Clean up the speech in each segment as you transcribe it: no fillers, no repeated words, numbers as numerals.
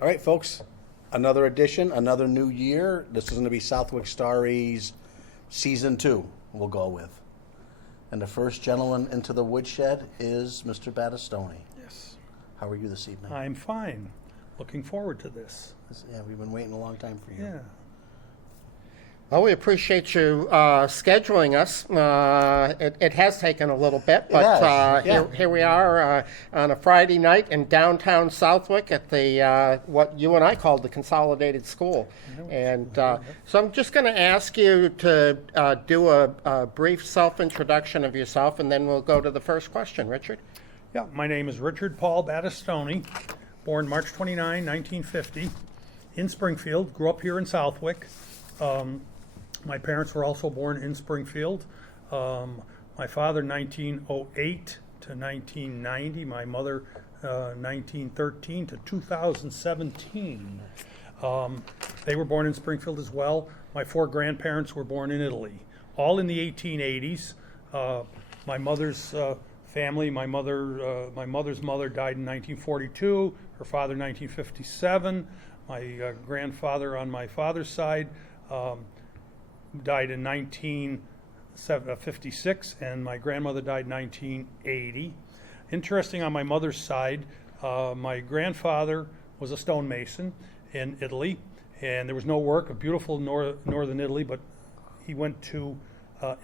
All right, folks, another edition, another new year. This is going to be Southwick Stories Season 2, we'll go with. And the first gentleman into the woodshed is Mr. Battistoni. Yes. How are you this evening? I'm fine. Looking forward to this. Yeah, we've been waiting a long time for you. Yeah. Well, we appreciate you scheduling us. It has taken a little bit, but here we are on a Friday night in downtown Southwick at the what you and I called the Consolidated School. And so I'm just going to ask you to do a brief self-introduction of yourself, and then we'll go to the first question. Richard? Yeah, my name is Richard Paul Battistoni, born March 29, 1950, in Springfield, grew up here in Southwick. My parents were also born in Springfield. My father, 1908 to 1990. My mother, 1913 to 2017. They were born in Springfield as well. My four grandparents were born in Italy, all in the 1880s. My mother's family, my mother's mother died in 1942. Her father, 1957. My grandfather on my father's side died in 1956, and my grandmother died in 1980. Interesting, on my mother's side, my grandfather was a stonemason in Italy, and there was no work, a beautiful northern Italy, but he went to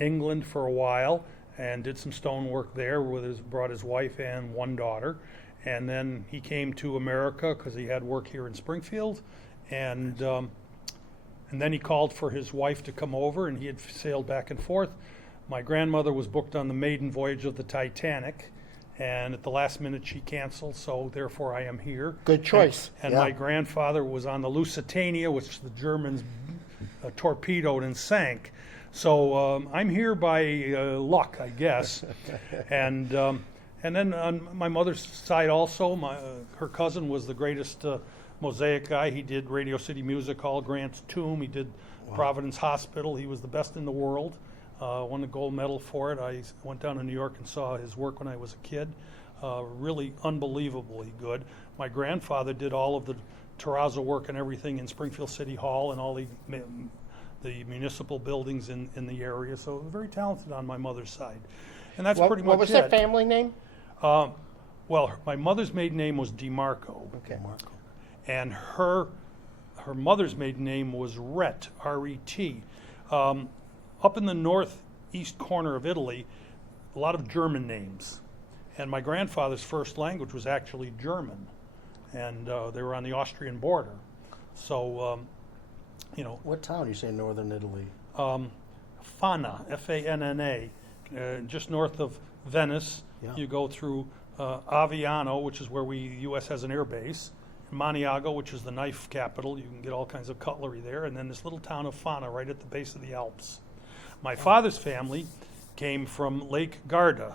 England for a while and did some stone work there, brought his wife and one daughter, and then he came to America because he had work here in Springfield, and then he called for his wife to come over, and he had sailed back and forth. My grandmother was booked on the maiden voyage of the Titanic, and at the last minute she canceled, so therefore I am here. Good choice. And my grandfather was on the Lusitania, which the Germans torpedoed and sank. So I'm here by luck, I guess. And then on my mother's side also, her cousin was the greatest mosaic guy. He did Radio City Music Hall, Grant's Tomb. He did Providence Hospital. He was the best in the world. Won the gold medal for it. I went down to New York and saw his work when I was a kid. Really unbelievably good. My grandfather did all of the terrazzo work and everything in Springfield City Hall and all the municipal buildings in the area. So very talented on my mother's side. And that's pretty much it. What was their family name? Well, my mother's maiden name was DeMarco. Okay. Marco. And her mother's maiden name was Rett, R-E-T. Up in the northeast corner of Italy, a lot of German names. And my grandfather's first language was actually German. And they were on the Austrian border. So, What town you say in northern Italy? Fana, F-A-N-N-A, just north of Venice. Yeah. You go through Aviano, which is where U.S. has an air base. Maniago, which is the knife capital. You can get all kinds of cutlery there. And then this little town of Fana right at the base of the Alps. My father's family came from Lake Garda,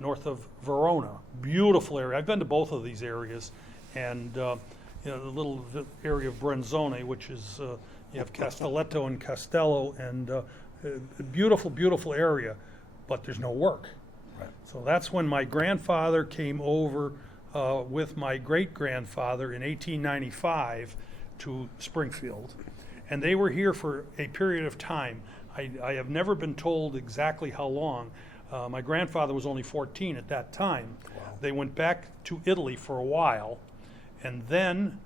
north of Verona. Beautiful area. I've been to both of these areas. And the little area of Brenzone, which is, you have Castelletto and Castello, and a beautiful, beautiful area. But there's no work. Right. So that's when my grandfather came over with my great-grandfather in 1895 to Springfield. And they were here for a period of time. I have never been told exactly how long. My grandfather was only 14 at that time. Wow. They went back to Italy for a while, and then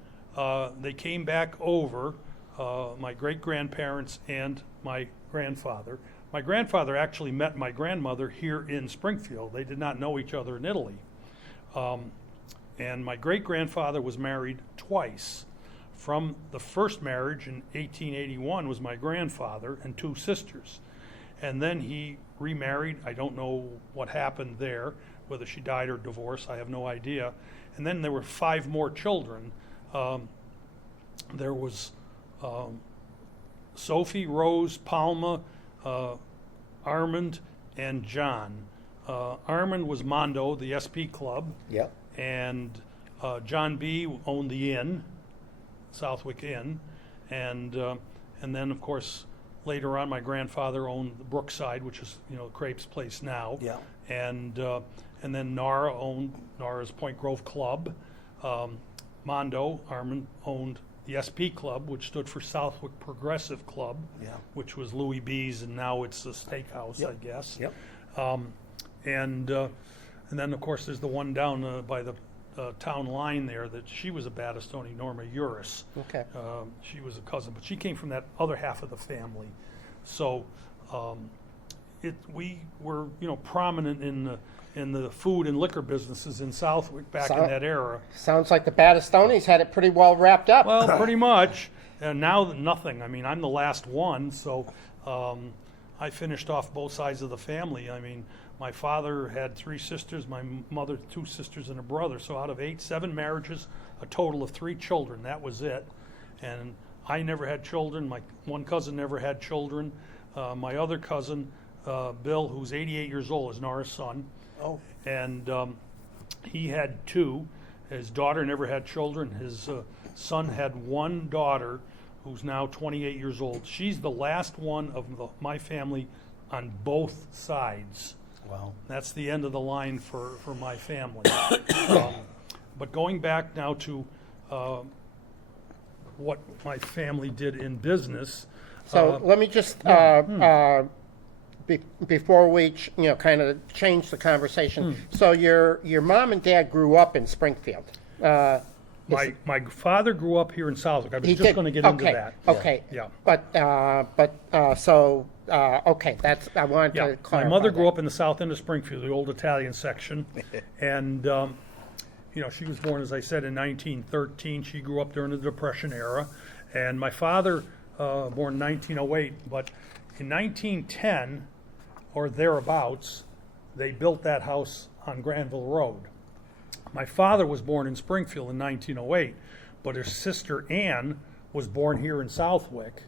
they came back over, my great-grandparents and my grandfather. My grandfather actually met my grandmother here in Springfield. They did not know each other in Italy. And my great-grandfather was married twice. From the first marriage in 1881 was my grandfather and two sisters. And then he remarried. I don't know what happened there, whether she died or divorced, I have no idea. And then there were 5 more children. There was Sophie, Rose, Palma, Armand, and John. Armand was Mondo, the SP club. Yep. And John B. owned the inn, Southwick Inn, and then of course later on my grandfather owned the Brookside, which is Crape's place now. Yeah. And then Nara owned Nara's Point Grove Club. Mondo, Armin, owned the SP Club, which stood for Southwick Progressive Club, Yeah. which was Louis B's, and now it's a steakhouse, I guess. Yep. And then, of course, there's the one down by the town line there that she was a Battistoni, Norma Uris. Okay. She was a cousin, but she came from that other half of the family. So we were, prominent in the food and liquor businesses in Southwick back in that era. Sounds like the Battistonis had it pretty well wrapped up. Well, pretty much. And now nothing. I mean, I'm the last one, so I finished off both sides of the family. I mean, my father had 3 sisters, my mother 2 sisters and a brother. So out of 7 marriages, a total of 3 children. That was it. And I never had children. My one cousin never had children. My other cousin, Bill, who's 88 years old, is Nora's son. Oh. And he had 2. His daughter never had children. His son had 1 daughter who's now 28 years old. She's the last one of my family on both sides. Wow. That's the end of the line for my family. But going back now to what my family did in business. So let me just, before we, kind of change the conversation. So your mom and dad grew up in Springfield. My father grew up here in Southwick. I was He just did. going to get into that. Okay. Yeah. Okay. That's I wanted to clarify. My mother grew that. up in the south end of Springfield, the old Italian section, and she was born, as I said, in 1913. She grew up during the Depression era, and my father born in 1908. But in 1910 or thereabouts, they built that house on Granville Road. My father was born in Springfield in 1908, but his sister Ann was born here in Southwick.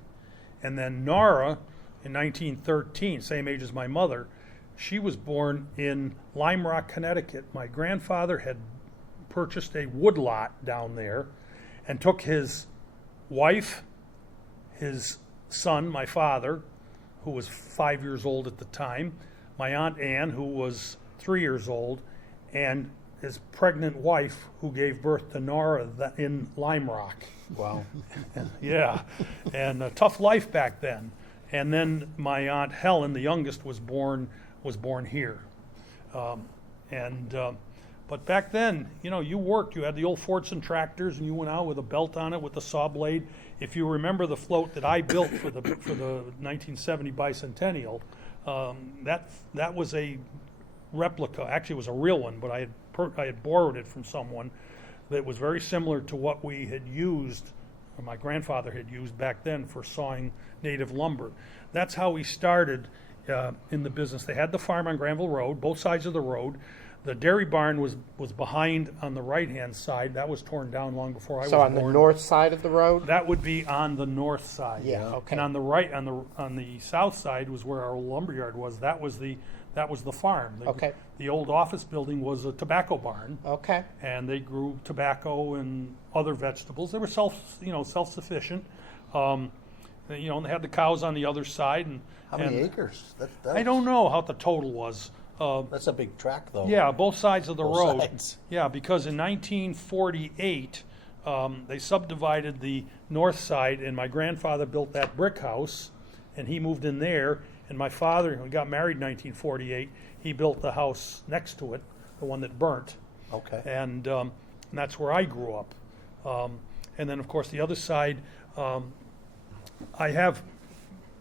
And then Nora, in 1913, same age as my mother, she was born in Lime Rock, Connecticut. My grandfather had purchased a woodlot down there and took his wife, his son, my father, who was 5 years old at the time, my Aunt Ann, who was 3 years old, and his pregnant wife, who gave birth to Nora in Lime Rock. Wow. Yeah, and a tough life back then. And then my Aunt Helen, the youngest, was born here. But back then, you worked. You had the old Fordson tractors, and you went out with a belt on it with the saw blade. If you remember the float that I built for the 1970 bicentennial, that was a replica. Actually, it was a real one, but I had borrowed it from someone that was very similar to what we had used, or my grandfather had used back then for sawing native lumber. That's how we started in the business. They had the farm on Granville Road, both sides of the road. The dairy barn was behind on the right-hand side. That was torn down long before I was born. So on the north side of the road? That would be on the north side. Yeah, okay. And on the right, on the south side was where our lumberyard was. That was the farm. Okay. The old office building was a tobacco barn. Okay. And they grew tobacco and other vegetables. They were self-sufficient. They had the cows on the other side. How many acres? I don't know how the total was. That's a big tract, though. Yeah, both sides of the Both road. sides. Yeah, because in 1948, they subdivided the north side, and my grandfather built that brick house, and he moved in there. And my father, we got married in 1948, he built the house next to it, the one that burnt. Okay. And that's where I grew up. And then, of course, the other side, I have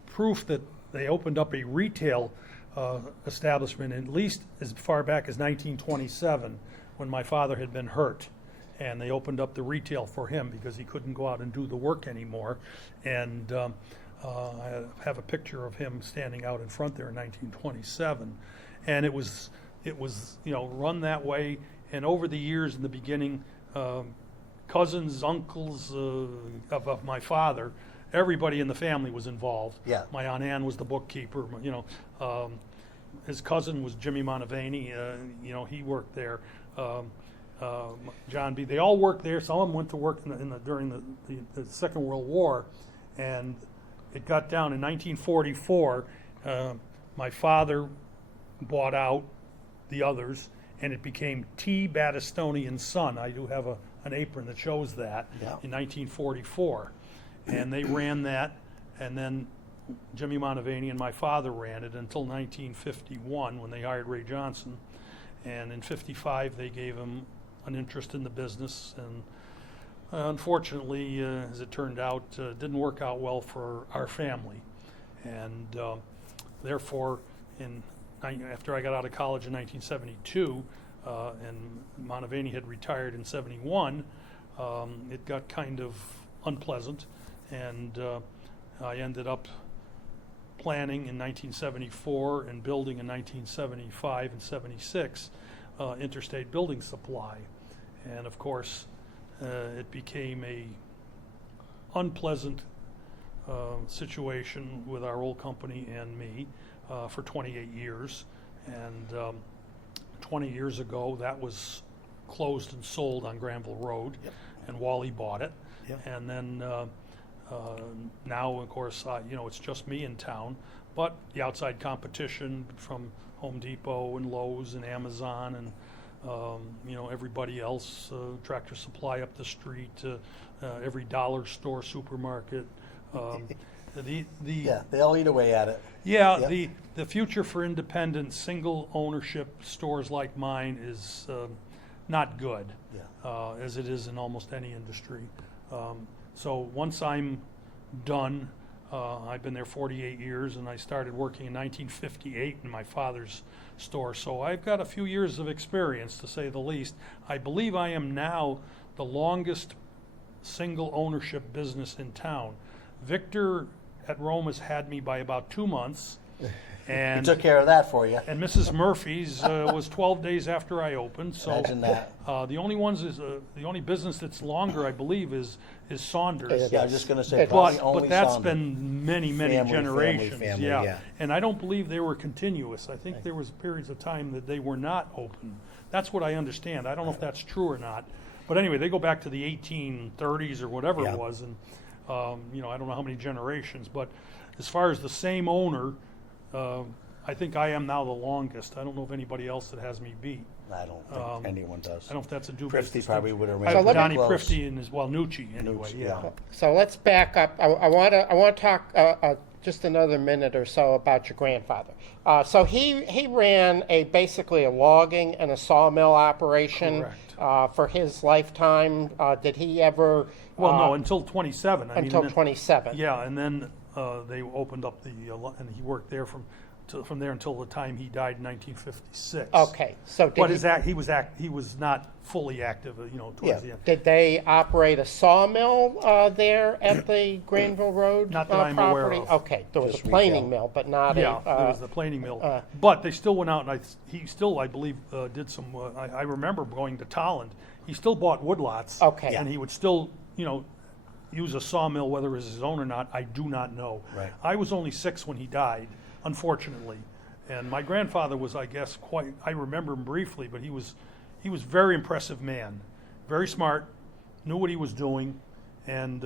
proof that they opened up a retail establishment at least as far back as 1927, when my father had been hurt. And they opened up the retail for him because he couldn't go out and do the work anymore. And I have a picture of him standing out in front there in 1927. And it was run that way. And over the years, in the beginning, cousins, uncles of my father, everybody in the family was involved. Yeah. My Aunt Ann was the bookkeeper. His cousin was Jimmy Montavani. He worked there. John B. They all worked there. Some of them went to work during the Second World War, and it got down in 1944. My father bought out the others, and it became T. Battistoni and Son. I do have a an apron that shows that Yeah. in 1944. And they ran that, and then Jimmy Montevani and my father ran it until 1951 when they hired Ray Johnson. And in 55, they gave him an interest in the business. And unfortunately, as it turned out, didn't work out well for our family. And therefore, after I got out of college in 1972, and Montevani had retired in 71, it got kind of unpleasant, and I ended up planning in 1974 and building in 1975 and 76 Interstate Building Supply. And of course, it became a unpleasant situation with our old company and me for 28 years. And 20 years ago, that was closed and sold on Granville Road, Yep. and Wally bought it. Yep. And then now, of course, it's just me in town, but the outside competition from Home Depot and Lowe's and Amazon and everybody else, Tractor Supply up the street, every dollar store, supermarket. Yeah, they all eat away at it. Yeah, Yep. the future for independent, single ownership stores like mine is not good, Yeah. as it is in almost any industry. So once I'm done, I've been there 48 years, and I started working in 1958 in my father's store. So I've got a few years of experience, to say the least. I believe I am now the longest single ownership business in town. Victor at Rome has had me by about 2 months, We and took care of that for you. and Mrs. Murphy's was 12 days after I opened. So Imagine that. the only business that's longer, I believe, is Saunders. Yeah, I was just going to say, probably only But that's Saunders. been many Family, generations. family, yeah. yeah. And I don't believe they were continuous. I think there was periods of time that they were not open. That's what I understand. I don't know if that's true or not. But anyway, they go back to the 1830s or whatever Yeah. it was, and I don't know how many generations. But as far as the same owner, I think I am now the longest. I don't know if anybody else that has me beat. I don't think anyone does. I don't know if that's a dubious Prifty probably distinction. would have So ran let me- Donnie close. Prifty and Nucci anyway. Nucci, Yeah. yeah. So let's back up. I want to talk just another minute or so about your grandfather. So he ran basically a logging and a sawmill operation for his lifetime. Did he ever? Well, no, until 27. Until 27. Yeah, and then they opened up and he worked there from there until the time he died in 1956. Okay, so But did he was not fully active, towards the end. did they operate a sawmill there at the Granville Road Not that I'm aware property? of. Okay, there was Just a planing retail. mill, but not Yeah, a. there was the planing mill. But they still went out, and he still, I believe, did some. I remember going to Tolland. He still bought woodlots. Okay. And he would still, use a sawmill, whether it was his own or not. I do not know. Right. I was only 6 when he died, unfortunately. And my grandfather was, I guess, I remember him briefly, but he was a very impressive man, very smart, knew what he was doing, and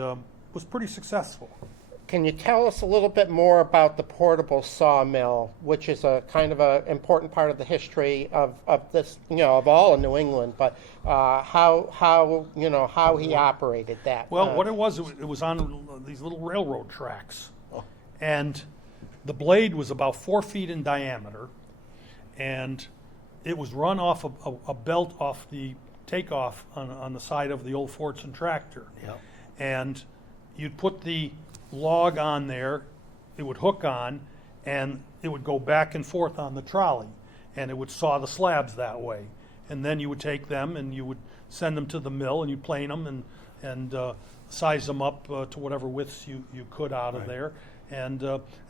was pretty successful. Can you tell us a little bit more about the portable sawmill, which is a kind of an important part of the history of this, of all of New England, but how he operated that? Well, what it was on these little railroad tracks, and the blade was about 4 feet in diameter, and it was run off a belt off the takeoff on the side of the old Fordson tractor. Yep. And you'd put the log on there, it would hook on, and it would go back and forth on the trolley, and it would saw the slabs that way. And then you would take them and you would send them to the mill, and you'd plane them and size them up to whatever widths you could out of there, and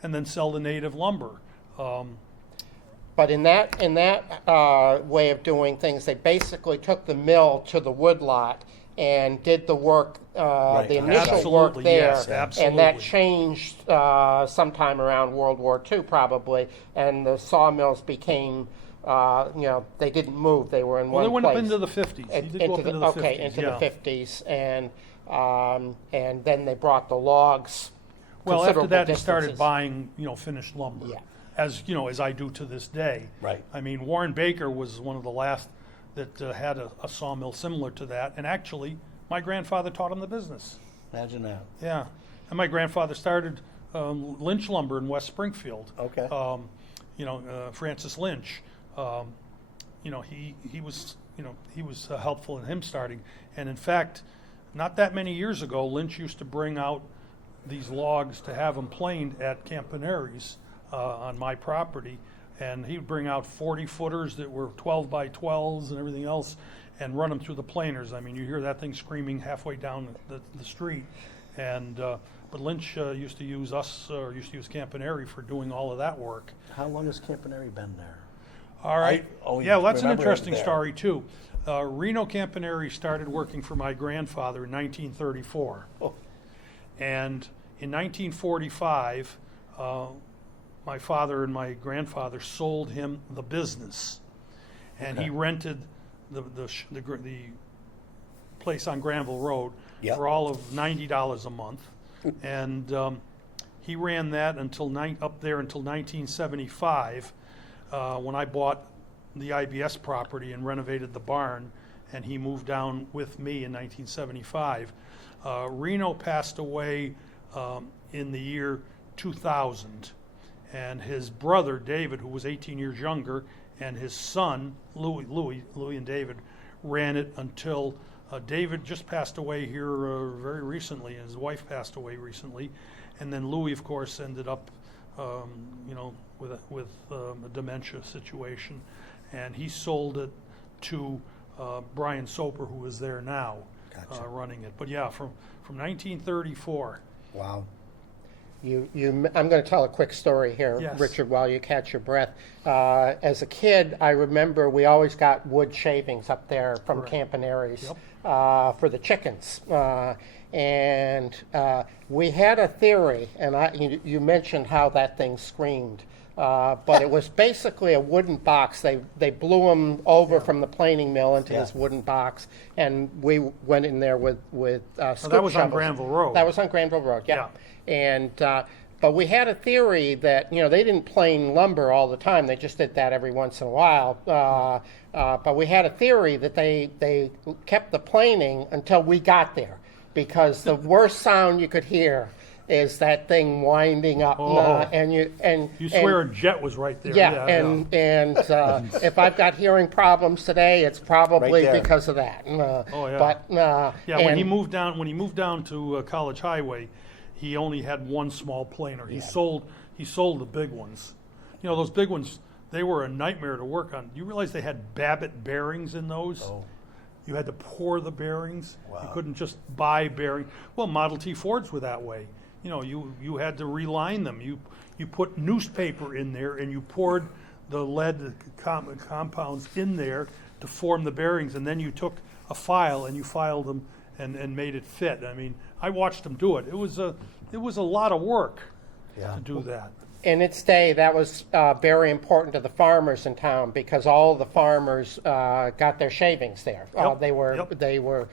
then sell the native lumber. But in that way of doing things, they basically took the mill to the woodlot and did the work, the initial work Absolutely, there, yes, and that absolutely. changed sometime around World War II, probably, and the sawmills became, they didn't move; they were in Well, one they went place. up into the 50s. He did go up into the 50s. into yeah. the 50s, and then they brought the logs. Well, after considerable that, he started distances. buying, finished lumber. Yeah. As I do to this day. Right. I mean, Warren Baker was one of the last that had a sawmill similar to that. And actually, my grandfather taught him the business. Imagine that. Yeah. And my grandfather started Lynch Lumber in West Springfield. Okay. Francis Lynch. He was helpful in him starting. And in fact, not that many years ago, Lynch used to bring out these logs to have them planed at Campaneris on my property. And he would bring out 40-footers that were 12 by 12s and everything else and run them through the planers. I mean, you hear that thing screaming halfway down the street. And but Lynch used to use Campaneri for doing all of that work. How long has Campaneri been there? All right. Yeah, That's an remember interesting there. story, too. Reno Campaneri started working for my grandfather in 1934. Oh. And in 1945, my father and my grandfather sold him the business. And he rented the place on Granville Road for all of $90 a month. And he ran that up there until 1975, when I bought the IBS property and renovated the barn, and he moved down with me in 1975. Reno passed away in the year 2000, and his brother David, who was 18 years younger, and his son Louis and David ran it until David just passed away here very recently, and his wife passed away recently, and then Louis, of course, ended up with a dementia situation, and he sold it to Brian Soper, who is there now. Gotcha. Running it. But yeah, from 1934. Wow. I'm going to tell a quick story here, Yes. Richard, while you catch your breath. As a kid, I remember we always got wood shavings up there from Correct. Campaneris Yep. for the chickens. And we had a theory, and you mentioned how that thing screamed. But it was basically a wooden box. They blew them over from the planing mill into this wooden box, and we went in there with scoop that was on shovels. Granville Road. That was on Granville Road, yeah. And but we had a theory that they didn't plane lumber all the time. They just did that every once in a while. But we had a theory that they kept the planing until we got there, because the worst sound you could hear is that thing winding up, and You swear a jet was right there. and if I've got hearing problems today, it's probably Right there. because of that. But when he moved down to College Highway, he only had one small planer. He sold the big ones. Those big ones, they were a nightmare to work on. You realize they had Babbitt bearings in those? Oh. You had to pour the bearings. Wow. You couldn't just buy bearings. Well, Model T Fords were that way. You had to reline them. You put newspaper in there, and you poured the lead compounds in there to form the bearings, and then you took a file and you filed them and made it fit. I mean, I watched them do it. It was a lot of work to do that. in its day, that was very important to the farmers in town, because all the farmers got their shavings there. Yep. They were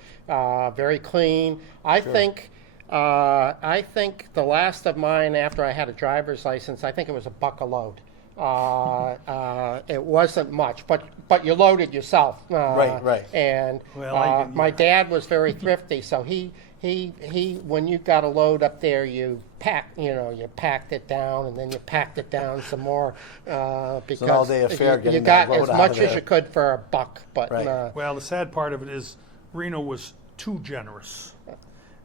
very clean. I think the last of mine, after I had a driver's license, I think it was $1 a load. It wasn't much, but you loaded yourself. Right. And Well, my dad was very thrifty, so he when you got a load up there, you packed it down, and then you packed it down some more, because an all-day affair you getting got that load as out much of as there. you could for $1. But Right. Well, the sad part of it is Reno was too generous,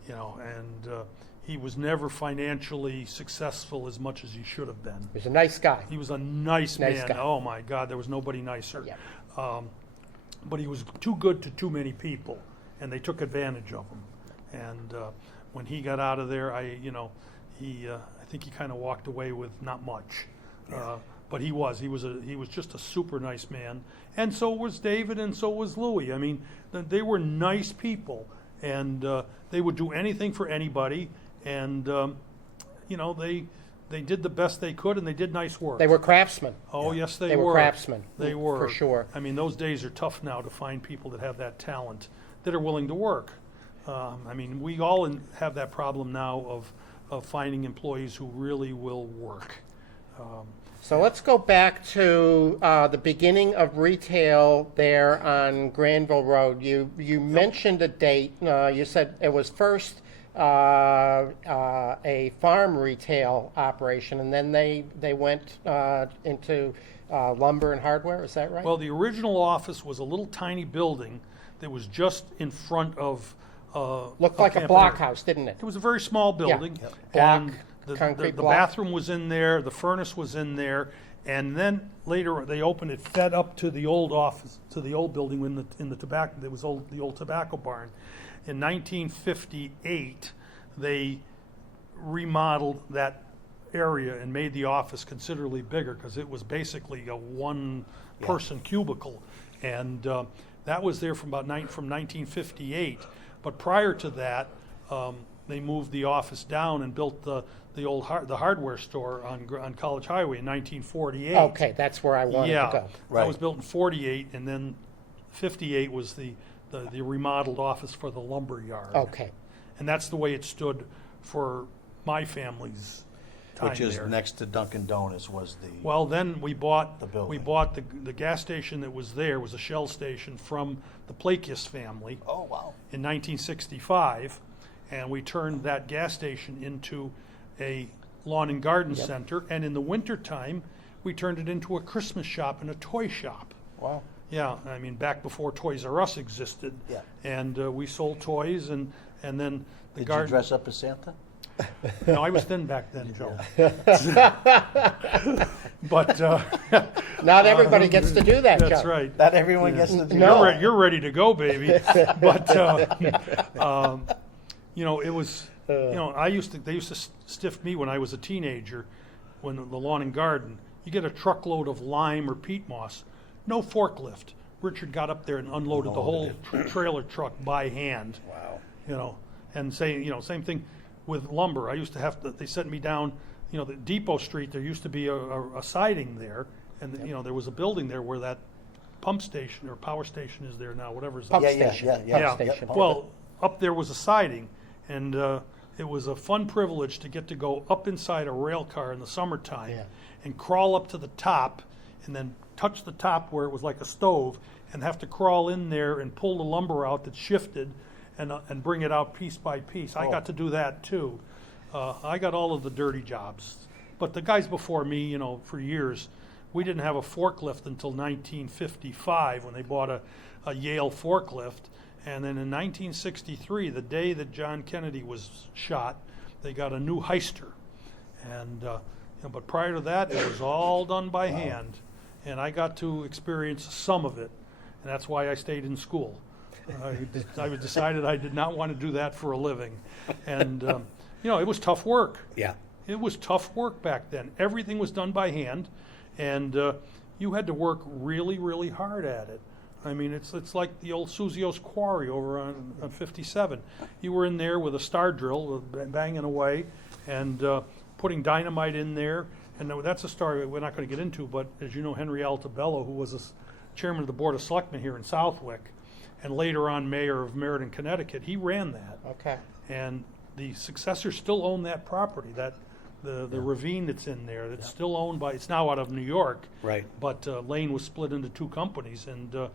and he was never financially successful as much as he should have been. he was a nice guy. He was a nice Nice man. guy. Oh my God, there was nobody nicer. Yeah. But he was too good to too many people, and they took advantage of him. And when he got out of there, I think he kind of walked away with not much. But he was just a super nice man, and so was David, and so was Louis. I mean, they were nice people, and they would do anything for anybody, and they did the best they could, and they did nice work. They were craftsmen. Oh, yes, they They were. were craftsmen. They were. For sure. I mean, those days are tough now to find people that have that talent, that are willing to work. I mean, we all have that problem now of finding employees who really will work. So let's go back to the beginning of retail there on Granville Road. You mentioned a date. You said it was first a farm retail operation, and then they went into lumber and hardware. Is that right? Well, the original office was a little tiny building that was just in front of. Looked like a blockhouse, didn't it? It was a very small building. Yep. Block, And concrete the block. bathroom was in there, the furnace was in there, and then later they opened it, fed up to the old office, to the old building in the tobacco. There was the old tobacco barn. In 1958, they remodeled that area and made the office considerably bigger because it was basically a one-person cubicle, and that was there from 1958. But prior to that, they moved the office down and built the hardware store on College Highway in 1948. Okay, that's where I wanted to go. Right. That was built in 48, and then 58 was the remodeled office for the lumber yard. Okay. And that's the way it stood for my family's time Which is there. next to Dunkin' Donuts was the. Well, then we bought The building. the gas station that was there was a Shell station from the Plakius family Oh, wow. in 1965, and we turned that gas station into a lawn and garden center. And in the wintertime, we turned it into a Christmas shop and a toy shop. Wow. Yeah, I mean, back before Toys R Us existed. Yeah. And we sold toys, and then the Did garden. you dress up as Santa? No, I was thin back then, Joe. But Not everybody gets to do that, that's Joe. right. Not everyone gets to do No. that. You're ready to go, baby. But it was. They used to stiff me when I was a teenager, when the lawn and garden. You get a truckload of lime or peat moss, no forklift. Richard got up there and unloaded the whole trailer truck by hand. Wow. And same thing with lumber. I used to have to. They sent me down. The Depot Street. There used to be a siding there, and there was a building there where that pump station or power station is there now. Whatever's Pump Yeah, station. yeah. Pump station. Well, up there was a siding, and it was a fun privilege to get to go up inside a rail car in the summertime Yeah. and crawl up to the top and then touch the top where it was like a stove and have to crawl in there and pull the lumber out that shifted and bring it out piece by piece. I got to do that too. I got all of the dirty jobs. But the guys before me, for years, we didn't have a forklift until 1955 when they bought a Yale forklift. And then in 1963, the day that John Kennedy was shot, they got a new Heister. And but prior to that, it was all done by hand. And I got to experience some of it. And that's why I stayed in school. I decided I did not want to do that for a living. And, it was tough work. Yeah. It was tough work back then. Everything was done by hand, and you had to work really, really hard at it. I mean, it's like the old Suzio's Quarry over on 57. You were in there with a star drill, banging away, and putting dynamite in there. And that's a story we're not going to get into, but as you know, Henry Altabello, who was a chairman of the Board of Selectmen here in Southwick, and later on mayor of Meriden, Connecticut, he ran that. Okay. And the successors still own that property, the ravine that's in there. That's still owned by. It's now out of New York. Right. But Lane was split into two companies, and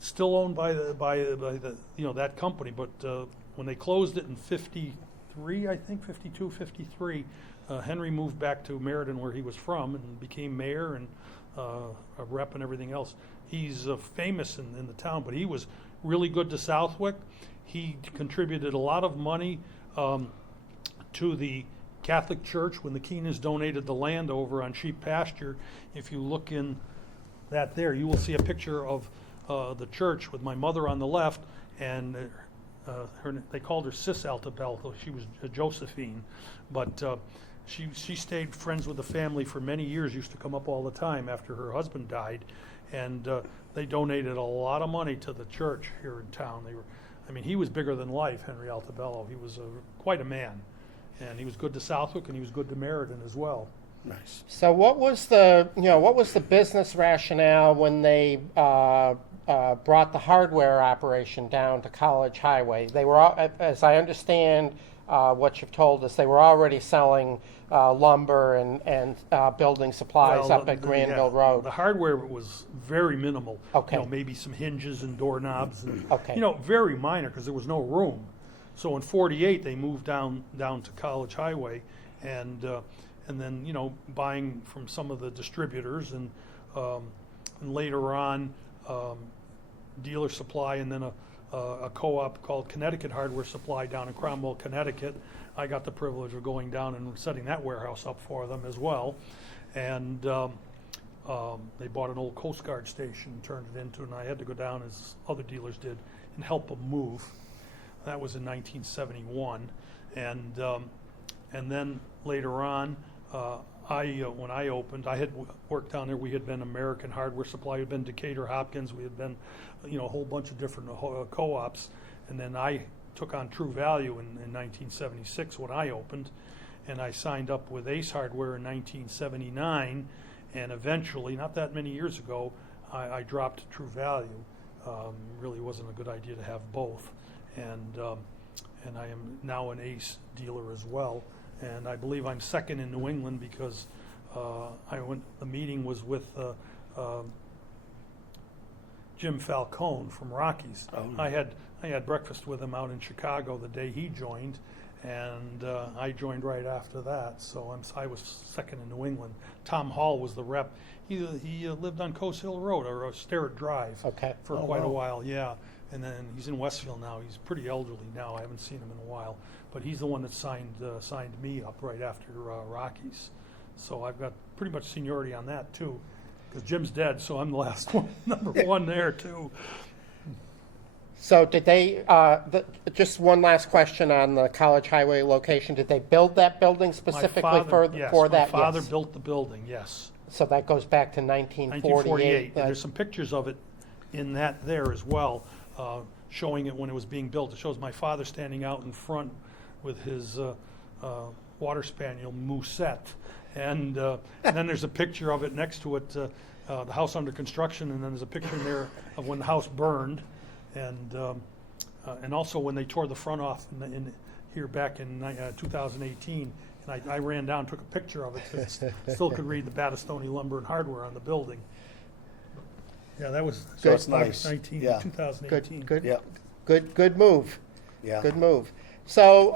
still owned by that company. But when they closed it in 53, I think 52, 53, Henry moved back to Meriden, where he was from, and became mayor and a rep and everything else. He's famous in the town, but he was really good to Southwick. He contributed a lot of money to the Catholic Church when the Keenans donated the land over on Sheep Pasture. If you look in that there, you will see a picture of the church with my mother on the left, and they called her Sis Altabello. She was Josephine, but she stayed friends with the family for many years, used to come up all the time after her husband died, and they donated a lot of money to the church here in town. He was bigger than life, Henry Altabello. He was quite a man, and he was good to Southwick, and he was good to Meriden as well. Nice. So what was the business rationale when they brought the hardware operation down to College Highway? They were, as I understand, what you've told us, they were already selling lumber and building supplies Well, up at the- Granville yeah, Road. The hardware was very minimal. Okay. Maybe some hinges and doorknobs, and Okay. very minor because there was no room. So in '48 they moved down to College Highway, and then buying from some of the distributors, and later on Dealer Supply, and then a co-op called Connecticut Hardware Supply down in Cromwell, Connecticut. I got the privilege of going down and setting that warehouse up for them as well. And they bought an old Coast Guard station and turned it into, and I had to go down, as other dealers did, and help them move. That was in 1971. And then later on, when I opened, I had worked down there. We had been American Hardware Supply, we had been Decatur Hopkins, we had been, a whole bunch of different co-ops. And then I took on True Value in 1976 when I opened, and I signed up with Ace Hardware in 1979, and eventually, not that many years ago, I dropped True Value. Really wasn't a good idea to have both, and I am now an Ace dealer as well. And I believe I'm second in New England because the meeting was with Jim Falcone from Rockies. Oh. I had breakfast with him out in Chicago the day he joined, and I joined right after that. So I was second in New England. Tom Hall was the rep. He lived on Coast Hill Road or Sterrett Drive Okay. for Oh, quite a wow. while. Yeah, and then he's in Westfield now. He's pretty elderly now. I haven't seen him in a while, but he's the one that signed me up right after Rockies. So I've got pretty much seniority on that too, because Jim's dead, so I'm the last one, number one there too. So did they, just one last question on the College Highway location, did they build that building specifically for that? My father Yes. built the building, yes. So that goes back to 1948. And there's some pictures of it in that there as well, showing it when it was being built. It shows my father standing out in front with his water spaniel, Musette. And then there's a picture of it next to it, the house under construction, and then there's a picture in there of when the house burned. And also when they tore the front off in here back in 2018, and I ran down and took a picture of it because still could read the Battistoni Lumber and Hardware on the building. Yeah, that was So it's August nice. 19, Yeah. 2018. Good, Yeah. good move. Yeah. Good move. So,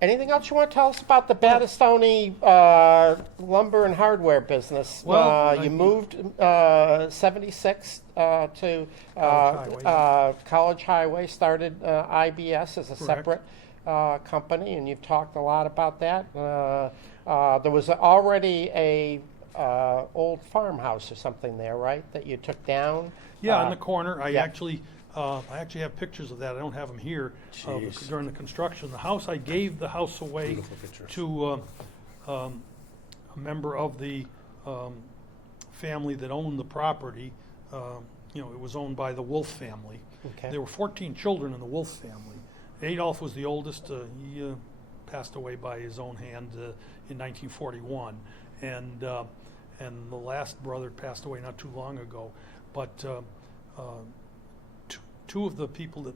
anything else you want to tell us about the Battistoni lumber and hardware business? Well, you moved 76 to College Highway, started IBS as a Correct. separate company, and you've talked a lot about that. There was already a old farmhouse or something there, right, that you took down? Yeah, in the corner. I yeah. actually have pictures of that. I don't have them here Jeez. during the construction. The house, I gave the house away Beautiful pictures. to a member of the family that owned the property. It was owned by the Wolf family. Okay. There were 14 children in the Wolf family. Adolf was the oldest. He passed away by his own hand in 1941, and the last brother passed away not too long ago. But two of the people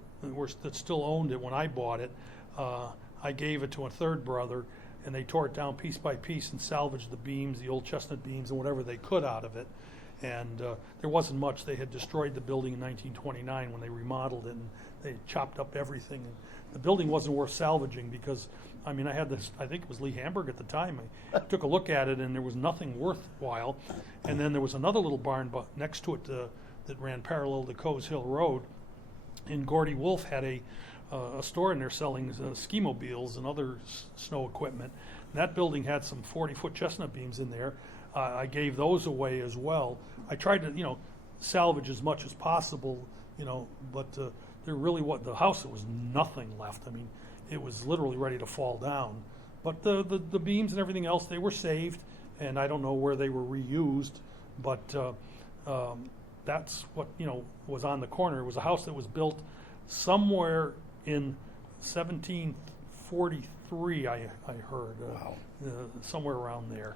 that still owned it when I bought it, I gave it to a third brother, and they tore it down piece by piece and salvaged the beams, the old chestnut beams, and whatever they could out of it. And there wasn't much. They had destroyed the building in 1929 when they remodeled it, and they chopped up everything. And the building wasn't worth salvaging because, I had this, I think it was Lee Hamburg at the time. I took a look at it, and there was nothing worthwhile. And then there was another little barn next to it that ran parallel to Coes Hill Road. And Gordy Wolf had a store in there selling ski-mobiles and other snow equipment. And that building had some 40-foot chestnut beams in there. I gave those away as well. I tried to, salvage as much as possible, but there really the house, there was nothing left. It was literally ready to fall down. But the beams and everything else, they were saved, and I don't know where they were reused, but that's what, was on the corner. It was a house that was built somewhere in 1743, I heard. Wow. Somewhere around there.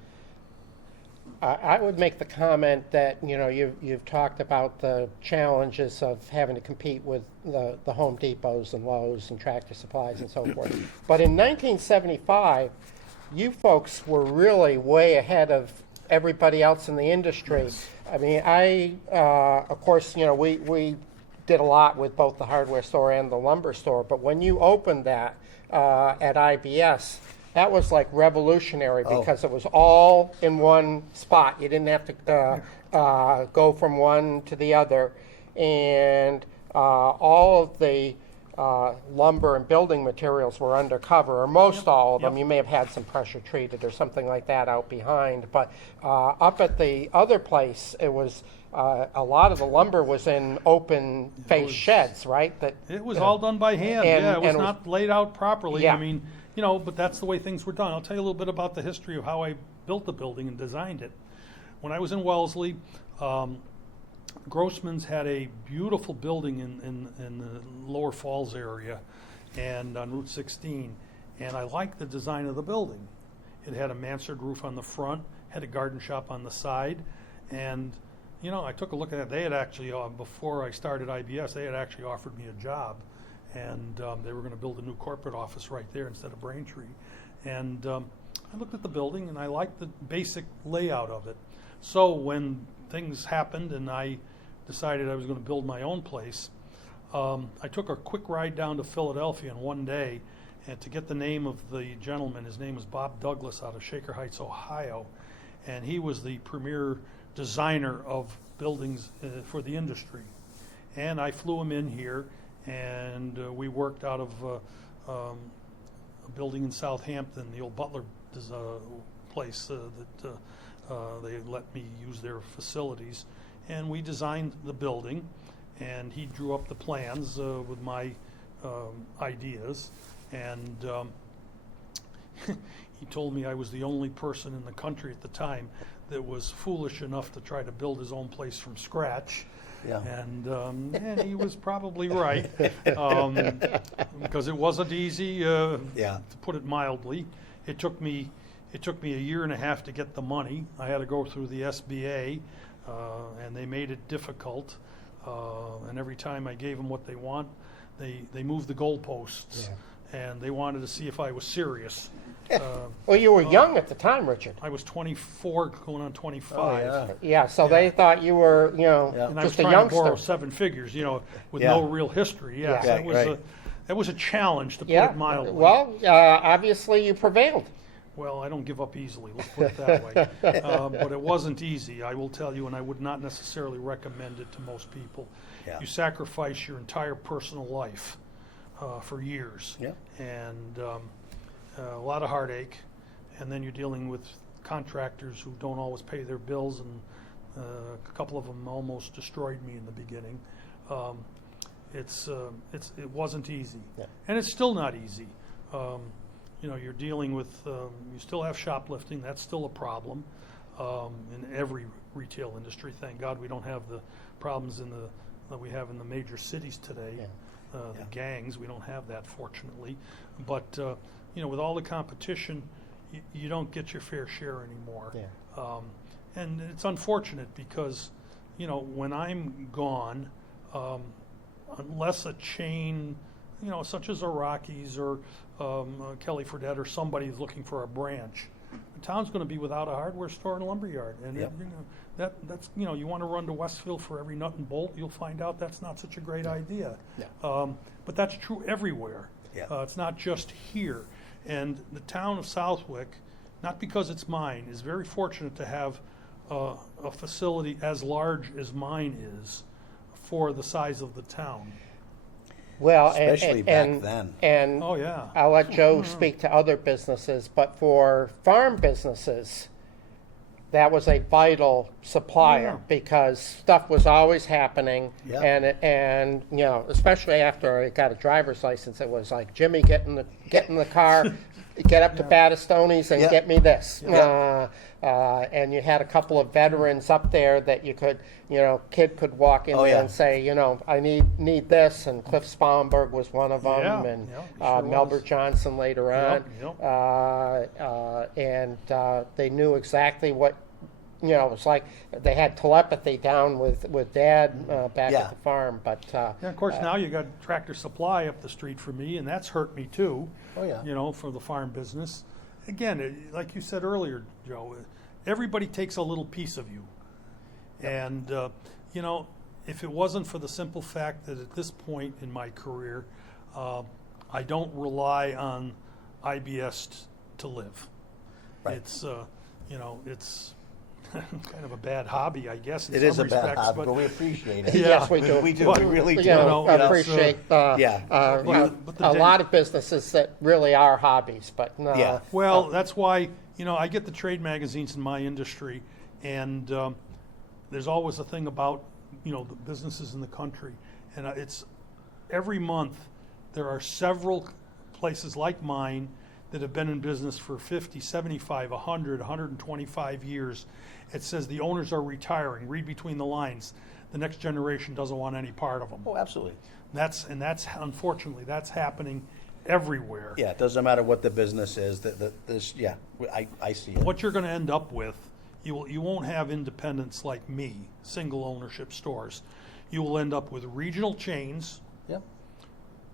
I would make the comment that, you've talked about the challenges of having to compete with the Home Depots and Lowe's and Tractor Supplies and so forth. But in 1975, you folks were really way ahead of everybody else in the industry. Yes. I mean, of course, we did a lot with both the hardware store and the lumber store, but when you opened that at IBS, that was like revolutionary because it was all in one spot. You didn't have to go from one to the other. And all of the lumber and building materials were undercover, or most all of them. You may have had some pressure treated or something like that out behind. But up at the other place, it was a lot of the lumber was in open face sheds, right? It was all done by hand. It was not laid out properly. Yeah. I mean, but that's the way things were done. I'll tell you a little bit about the history of how I built the building and designed it. When I was in Wellesley, Grossman's had a beautiful building in the Lower Falls area and on Route 16, and I liked the design of the building. It had a mansard roof on the front, had a garden shop on the side, and I took a look at it. They had actually, before I started IBS, they had actually offered me a job, and they were going to build a new corporate office right there instead of Braintree. And I looked at the building, and I liked the basic layout of it. So when things happened and I decided I was going to build my own place, I took a quick ride down to Philadelphia in one day, and to get the name of the gentleman, his name was Bob Douglas out of Shaker Heights, Ohio, and he was the premier designer of buildings for the industry. And I flew him in here, and we worked out of a building in Southampton, the old Butler place that they let me use their facilities. And we designed the building, and he drew up the plans with my ideas. And he told me I was the only person in the country at the time that was foolish enough to try to build his own place from scratch. Yeah. And he was probably right, because it wasn't easy, to put it mildly. It took me a year and a half to get the money. I had to go through the SBA, and they made it difficult. And every time I gave them what they want, they moved the goalposts, and they wanted to see if I was serious. Well, you were young at the time, Richard. I was 24, going on 25. So they thought you were, And I was just a trying to youngster. borrow seven figures, with no real history. So it was a challenge, to put it mildly. Well, obviously you prevailed. Well, I don't give up easily, let's put it that way. But it wasn't easy, I will tell you, and I would not necessarily recommend it to most people. Yeah. You sacrifice your entire personal life for years, and a lot of heartache, and then you're dealing with contractors who don't always pay their bills, and a couple of them almost destroyed me in the beginning. It wasn't easy, and it's still not easy. You're dealing with, you still have shoplifting. That's still a problem in every retail industry. Thank God we don't have the problems that we have in the major cities today. The gangs, we don't have that, fortunately. But with all the competition, you don't get your fair share anymore. And it's unfortunate because, when I'm gone, unless a chain, such as a Rockies or Kelly Fredette or somebody is looking for a branch, the town's going to be without a hardware store and a lumber yard. And that's you want to run to Westfield for every nut and bolt, you'll find out that's not such a great idea. But that's true everywhere. It's not just here. And the town of Southwick, not because it's mine, is very fortunate to have a facility as large as mine is for the size of the town. Well, Especially back then. And Oh, yeah. I'll let Joe speak to other businesses, but for farm businesses, that was a vital supplier because stuff was always happening, and especially after I got a driver's license, it was like, Jimmy, get in the car, get up to Battistoni's and get me this. And you had a couple of veterans up there that you could, kid could walk in there and say, I need this, and Cliff Spallenberg was one of them, and Melbert Johnson later on, and they knew exactly what you know, it was like they had telepathy down with Dad back Yeah. at the farm. But And of course, now you got Tractor Supply up the street from me, and that's hurt me too. Oh, yeah. You know, for the farm business. Again, like you said earlier, Joe, everybody takes a little piece of you. And, you know, if it wasn't for the simple fact that at this point in my career, I don't rely on IBS to live. Right. It's, you know, it's kind of a bad hobby, I guess, in It some is a bad respects, hobby, but we appreciate it. Yeah. yes, we do. We do. But, We really do. You know, know, appreciate yeah. But the a day- lot of businesses that really are hobbies, but Yeah. Well, that's why, you know, I get the trade magazines in my industry, and there's always a thing about, you know, the businesses in the country. And it's every month there are several places like mine that have been in business for 50, 75, 100, 125 years. It says the owners are retiring. Read between the lines. The next generation doesn't want any part of them. Oh, absolutely. That's unfortunately that's happening everywhere. Yeah, it doesn't matter what the business is. I see it. What you're going to end up with, you won't have independents like me, single ownership stores. You will end up with regional chains Yep.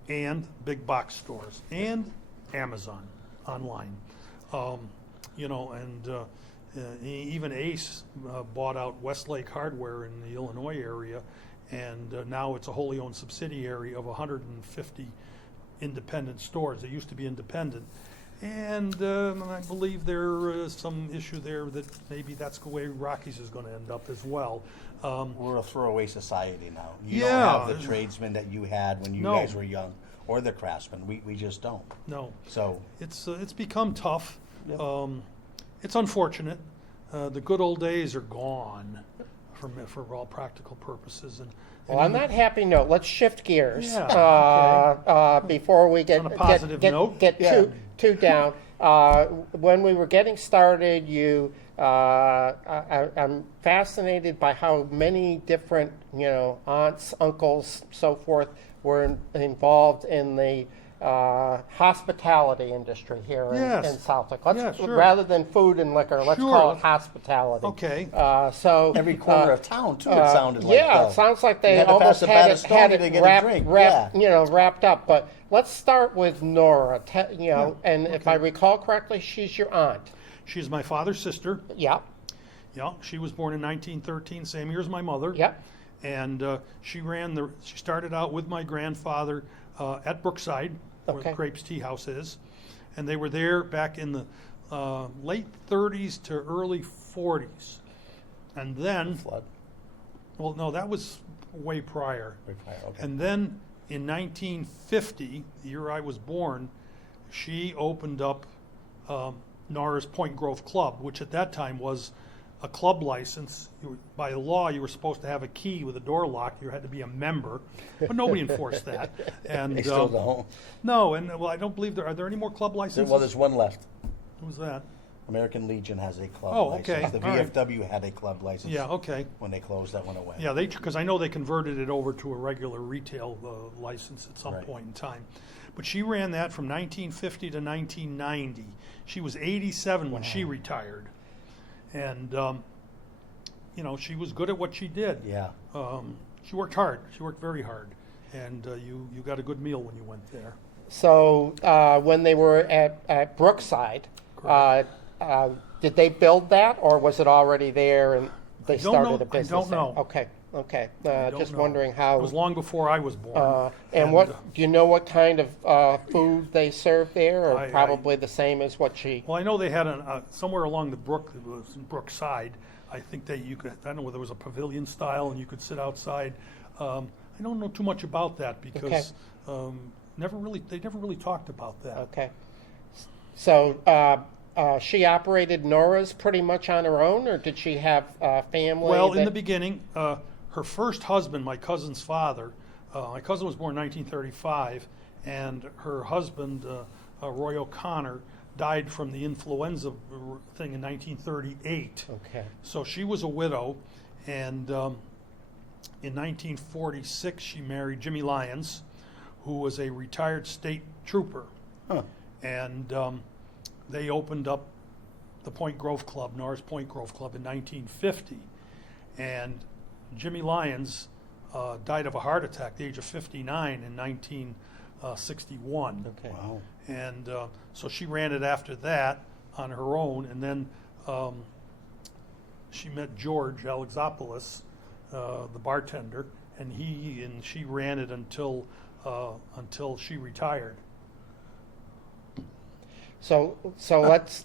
and big box stores and Amazon online. You know, and even Ace bought out Westlake Hardware in the Illinois area, and now it's a wholly owned subsidiary of 150 independent stores. They used to be independent. And I believe there is some issue there that maybe that's the way Rockies is going to end up as well. We're a throwaway society now. You Yeah. don't have the tradesmen that you had when you No. guys were young, or the craftsmen. We just don't. No, So, it's become tough. Yep. It's unfortunate. The good old days are gone for all practical purposes. Well, on that happy note, let's shift gears Yeah, before we get On a positive note, yeah. too down. When we were getting started, I'm fascinated by how many different, you know, aunts, uncles, so forth, were involved in the hospitality industry here Yes. in Southwick. Yeah, sure. Rather than food and liquor, let's Sure. call it hospitality. Okay. So every corner of town, too, it sounded like. yeah, though. it sounds like You they had to pass almost the had Battistoni it to get a wrapped, drink, wrapped up. But let's start with Nora. And if I recall correctly, she's your aunt. she's my father's sister. Yeah, Yeah, she was born in 1913, same year as my mother. yeah. And she started out with my grandfather at Brookside, where Okay. the Crepes Tea House is. And they were there back in the late 30s to early 40s. And then, Flood. well, no, that was way prior. Okay. And then in 1950, the year I was born, she opened up Nora's Point Grove Club, which at that time was a club license. By law, you were supposed to have a key with a door lock. You had to be a member, but nobody enforced that. And They still don't. no, and well, I don't believe are there any more club licenses? Well, there's one left. Who's that? American Legion has a club Oh, license. okay. The All right. VFW had a club license. Yeah, okay. When they closed, that went away. Yeah, because I know they converted it over to a regular retail license at some Right. point in time. But she ran that from 1950 to 1990. She was 87 when she retired. And, you know, she was good at what she did. Yeah. She worked hard. She worked very hard. And you got a good meal when you went there. So when they were at Brookside, did they build that, or was it already there and they don't started know. a business? I don't there? know. Okay. I don't Just know. wondering how. It was long before I was born. and what do you know? What kind of food they served there, or I- probably the same as what she? Well, I know they had somewhere along the brook, it was in Brookside. I think you could. I don't know whether it was a pavilion style, and you could sit outside. I don't know too much about that because they never really talked about that. Okay. So she operated Nora's pretty much on her own, or did she have family? Well, in the beginning, her first husband, my cousin's father, my cousin was born in 1935, and her husband, Roy O'Connor, died from the influenza thing in 1938. Okay. So she was a widow, and in 1946 she married Jimmy Lyons, who was a retired state trooper. Huh. And they opened up the Point Grove Club, Norris Point Grove Club, in 1950, and Jimmy Lyons died of a heart attack at the age of 59 in 1961. Okay. Wow. And so she ran it after that on her own, and then she met George Alexopoulos, the bartender, and she ran it until she retired. So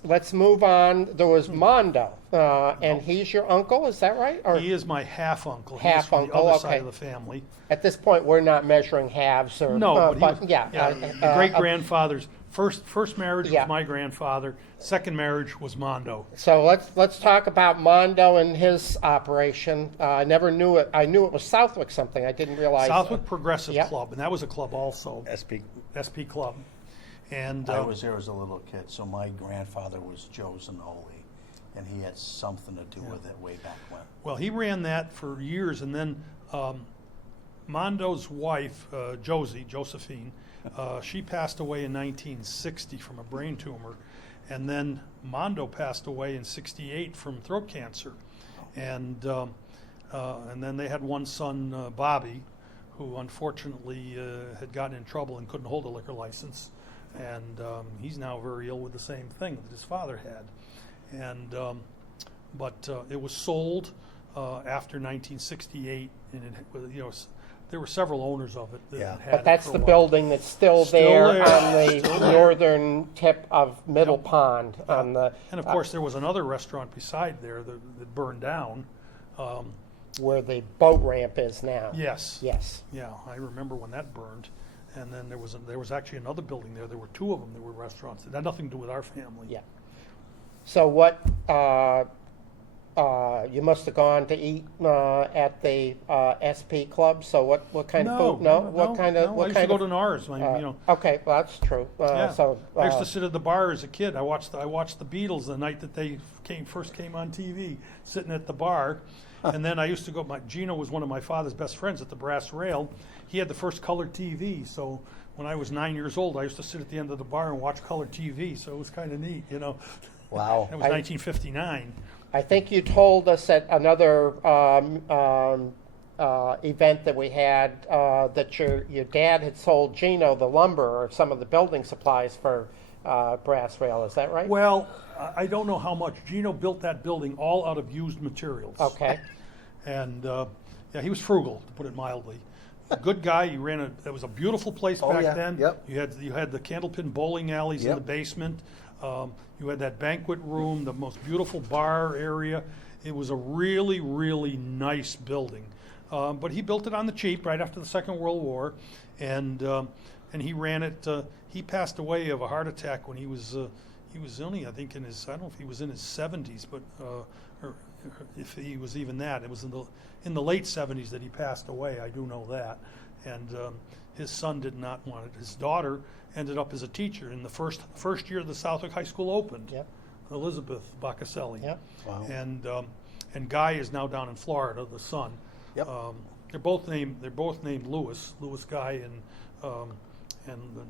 let's move on. There was Mondo, and he's your uncle, is that right? Or He is my half uncle. Half He's from uncle, the other side okay. of the family. at this point, we're not measuring halves or No, but he was, yeah, the great grandfather's first marriage yeah. was my grandfather. Second marriage was Mondo. So let's talk about Mondo and his operation. I never knew it. I knew it was Southwick something. I didn't realize. Southwick Progressive yeah. Club, and that was a club also. SP. SP Club. And I was there as a little kid, so my grandfather was Joe Zanoli, and he had something to do with it way back when. well, he ran that for years, and then Mondo's wife, Josephine, she passed away in 1960 from a brain tumor, and then Mondo passed away in '68 from throat cancer, and then they had one son, Bobby, who unfortunately had gotten in trouble and couldn't hold a liquor license, and he's now very ill with the same thing that his father had, and but it was sold after 1968, and there were several owners of it that Yeah. had But it that's for the a while. building that's still Still there there. on the Still there. northern tip of Middle Pond. On the And of course, there was another restaurant beside there that burned down. where the boat ramp is now. Yes. Yes. Yeah, I remember when that burned. And then there was actually another building there. There were two of them that were restaurants. It had nothing to do with our family. Yeah. So what? You must have gone to eat at the SP Club. So what kind of food? No. What kind of? No, What I used kind to of? go to NARS. Okay, well that's true. Yeah. So I used to sit at the bar as a kid. I watched the Beatles the night that they first came on TV, sitting at the bar. And then I used to go. Gino was one of my father's best friends at the Brass Rail. He had the first color TV. So when I was 9 years old, I used to sit at the end of the bar and watch color TV. So it was kind of neat, Wow. That was 1959. I think you told us at another event that we had that your dad had sold Gino the lumber or some of the building supplies for Brass Rail. Is that right? Well, I don't know how much. Gino built that building all out of used materials. Okay. And yeah, he was frugal, to put it mildly. A good guy. He ran it was a beautiful place Oh, back yeah. then. Yep. You had the candlepin bowling alleys in Yep. the basement. You had that banquet room, the most beautiful bar area. It was a really, really nice building. But he built it on the cheap right after the Second World War, and he ran it. He passed away of a heart attack when he was only, I think, I don't know if he was in his 70s, but or if he was even that. It was in the late 70s that he passed away. I do know that, and his son did not want it. His daughter ended up as a teacher in the first year the Southwick High School opened. Yep. Elizabeth Baccaselli. Yep. Wow. And Guy is now down in Florida, the son. Yep. They're both named Lewis Guy, and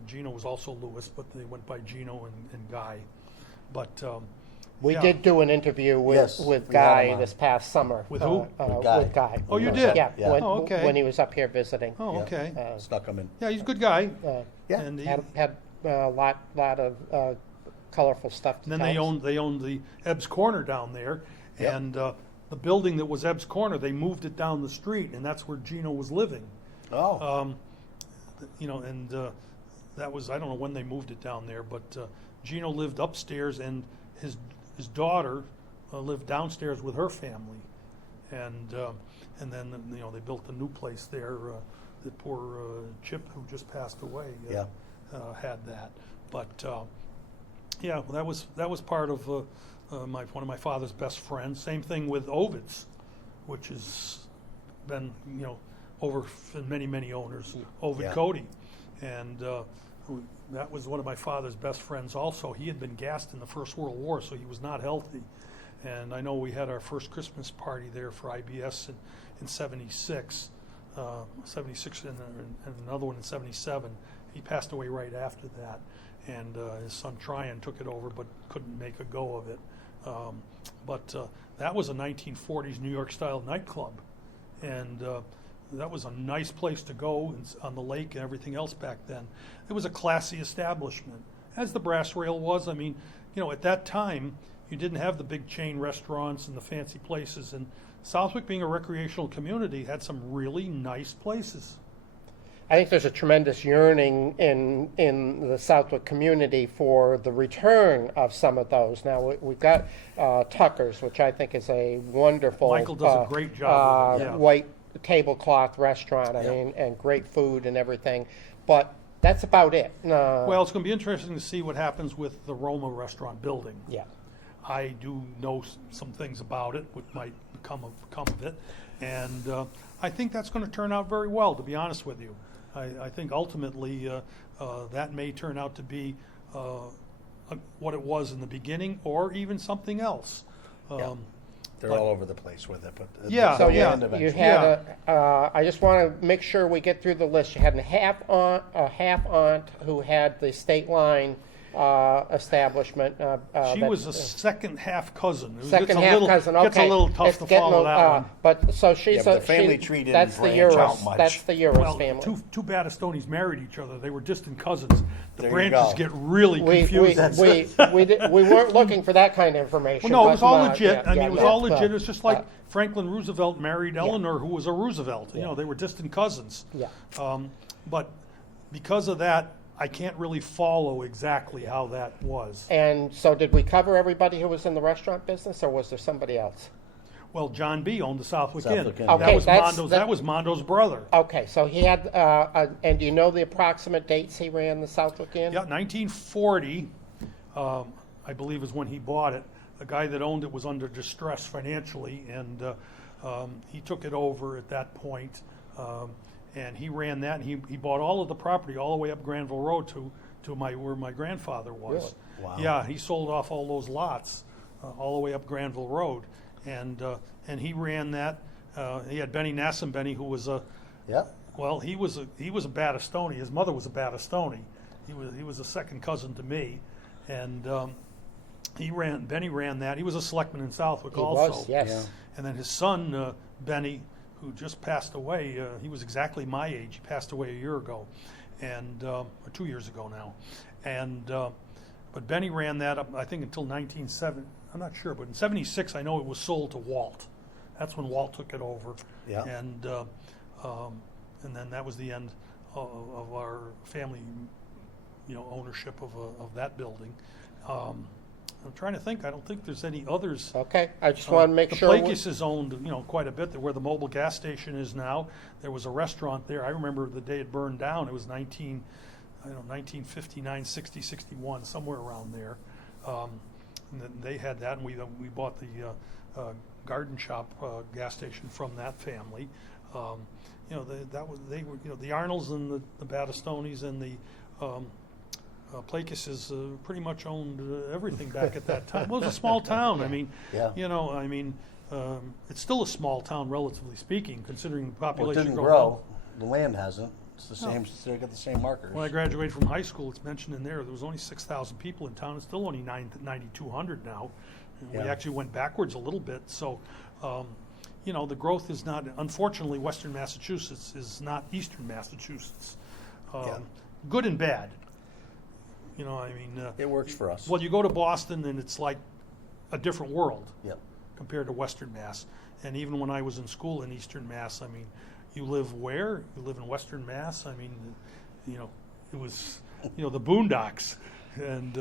Gino was also Lewis, but they went by Gino and Guy. But We yeah. did do an interview Yes, with we had Guy him on. this past summer. With who? With Guy. With Guy. Oh, you did? Yeah. Yeah. When, Oh, okay. when he was up here visiting. Oh, Yeah. okay. Snuck him in. Yeah, he's a good guy. Yeah. And, Had a lot of colorful stuff to then tell us. they owned the Ebbs Corner down there, Yep. and the building that was Ebbs Corner, they moved it down the street, and that's where Gino was living. Oh. And that was, I don't know when they moved it down there, but Gino lived upstairs, and his daughter lived downstairs with her family, and then they built a new place there. The poor Chip, who just passed away, Yeah. had that. But yeah, well, that was part of one of my father's best friends. Same thing with Ovid's, which has been over many owners. Ovid Yeah. Cody, and that was one of my father's best friends. Also, he had been gassed in the First World War, so he was not healthy. And I know we had our first Christmas party there for IBS in '76, '76, and another one in '77. He passed away right after that, and his son Tryon took it over, but couldn't make a go of it. But that was a 1940s New York style nightclub, and that was a nice place to go on the lake and everything else back then. It was a classy establishment, as the Brass Rail was. I mean, at that time, you didn't have the big chain restaurants and the fancy places, and Southwick, being a recreational community, had some really nice places. I think there's a tremendous yearning in the Southwick community for the return of some of those. Now, we've got Tucker's, which I think is a wonderful Michael does a great job with it, yeah. white tablecloth restaurant, I mean, and great food and everything. But that's about it. Well, it's going to be interesting to see what happens with the Roma restaurant building. Yeah. I do know some things about it, what might come of it, and I think that's going to turn out very well, to be honest with you. I think ultimately that may turn out to be what it was in the beginning, or even something else. They're all over the place with it, but Yeah, So yeah. you had I just want to make sure we get through the list. You had a half aunt who had the State Line establishment. She was a second half cousin. Second half cousin. Okay, Gets a little tough It's to getting follow that one. But so she's but the family tree didn't that's the branch out Uris. much. That's the Uris Well, family. two Battistonis married each other. They were distant cousins. The There you branches go. get really we confusing. we weren't looking for that kind of information. Well, no, it but, was all legit. yeah, I mean, yeah, it was yeah, all legit. It's just like uh, Franklin Roosevelt married Eleanor, who was a Roosevelt. Yeah. They were distant cousins. Yeah. But because of that, I can't really follow exactly how that was. And so, did we cover everybody who was in the restaurant business, or was there somebody else? Well, John B. owned the Southwick Inn. Southwick Inn. Okay, That was that's- Mondo's. that- That was Mondo's brother. Okay, so he had, and do you know the approximate dates he ran the Southwick Inn? Yeah, 1940, I believe, is when he bought it. The guy that owned it was under distress financially, and he took it over at that point. And he ran that, and he bought all of the property all the way up Granville Road to where my grandfather was. Really? Wow. Yeah, he sold off all those lots all the way up Granville Road, and he ran that. He had Benny Nassenbenny, who was a Yeah. well, he was a Battistoni. His mother was a Battistoni. He was a second cousin to me, and Benny ran that. He was a selectman in Southwick He also. was, yes. Yeah. And then his son Benny, who just passed away, he was exactly my age. He passed away a year ago, and or 2 years ago now, and but Benny ran that up, I think, until 1970. I'm not sure, but in '76 I know it was sold to Walt. That's when Walt took it over. Yeah. And then that was the end of our family, ownership of that building. I'm trying to think. I don't think there's any others. Okay, I just want to make sure. The Plakis is owned, quite a bit. Where the mobile gas station is now, there was a restaurant there. I remember the day it burned down. It was 1959, 60, 61, somewhere around there. And then they had that, and we bought the Garden Shop gas station from that family. They were the Arnolds and the Battistonis and the Plakis pretty much owned everything back at that time. Well, it was a small town. I mean, Yeah. it's still a small town, relatively speaking, considering the Well, it population didn't growth. grow. The land hasn't. It's the No. same. They got the same markers. When I graduated from high school, it's mentioned in there was only 6,000 people in town. It's still only 9,200 now. And we Yeah. actually went backwards a little bit. So, the growth is not. Unfortunately, Western Massachusetts is not Eastern Massachusetts. Yeah. Good and bad. It works for us. Well, you go to Boston and it's like a different world Yep. compared to Western Mass. And even when I was in school in Eastern Mass, you live where? You live in Western Mass. It was, the boondocks. And,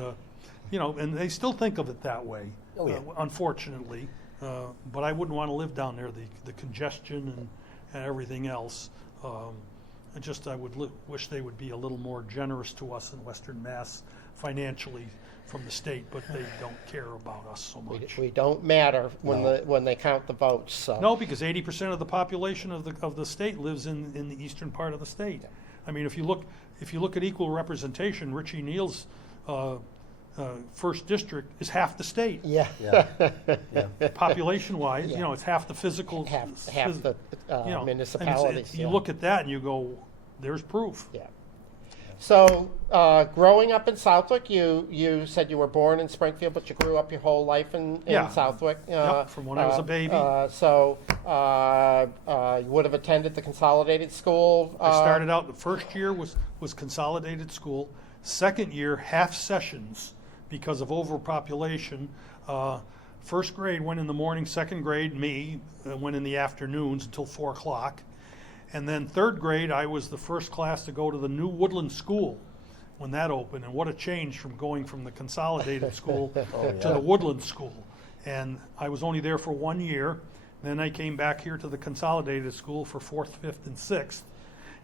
and they still think of it that way, Oh, yeah. unfortunately. But I wouldn't want to live down there, the congestion and everything else. I would wish they would be a little more generous to us in Western Mass financially from the state, but they don't care about us so much. We don't matter when No. when they count the votes. So. No, because 80% of the population of the state lives in the eastern part of the state. I mean, if you look at equal representation, Richie Neal's first district is half the state. Yeah. Yeah. Population-wise, Yeah. it's half the physical. half the and municipalities. you look at that and you go, there's proof. Yeah. So, growing up in Southwick, you said you were born in Springfield, but you grew up your whole life in Yeah. Southwick. Yep, from when I was a baby. So, you would have attended the Consolidated School. I started out, the first year was consolidated school. Second year, half sessions because of overpopulation. First grade went in the morning, second grade, me, went in the afternoons until 4 o'clock. And then third grade, I was the first class to go to the new Woodland School when that opened. And what a change from going from the consolidated school to the Woodland School. And I was only there for 1 year. Then I came back here to the consolidated school for 4th, 5th, and 6th.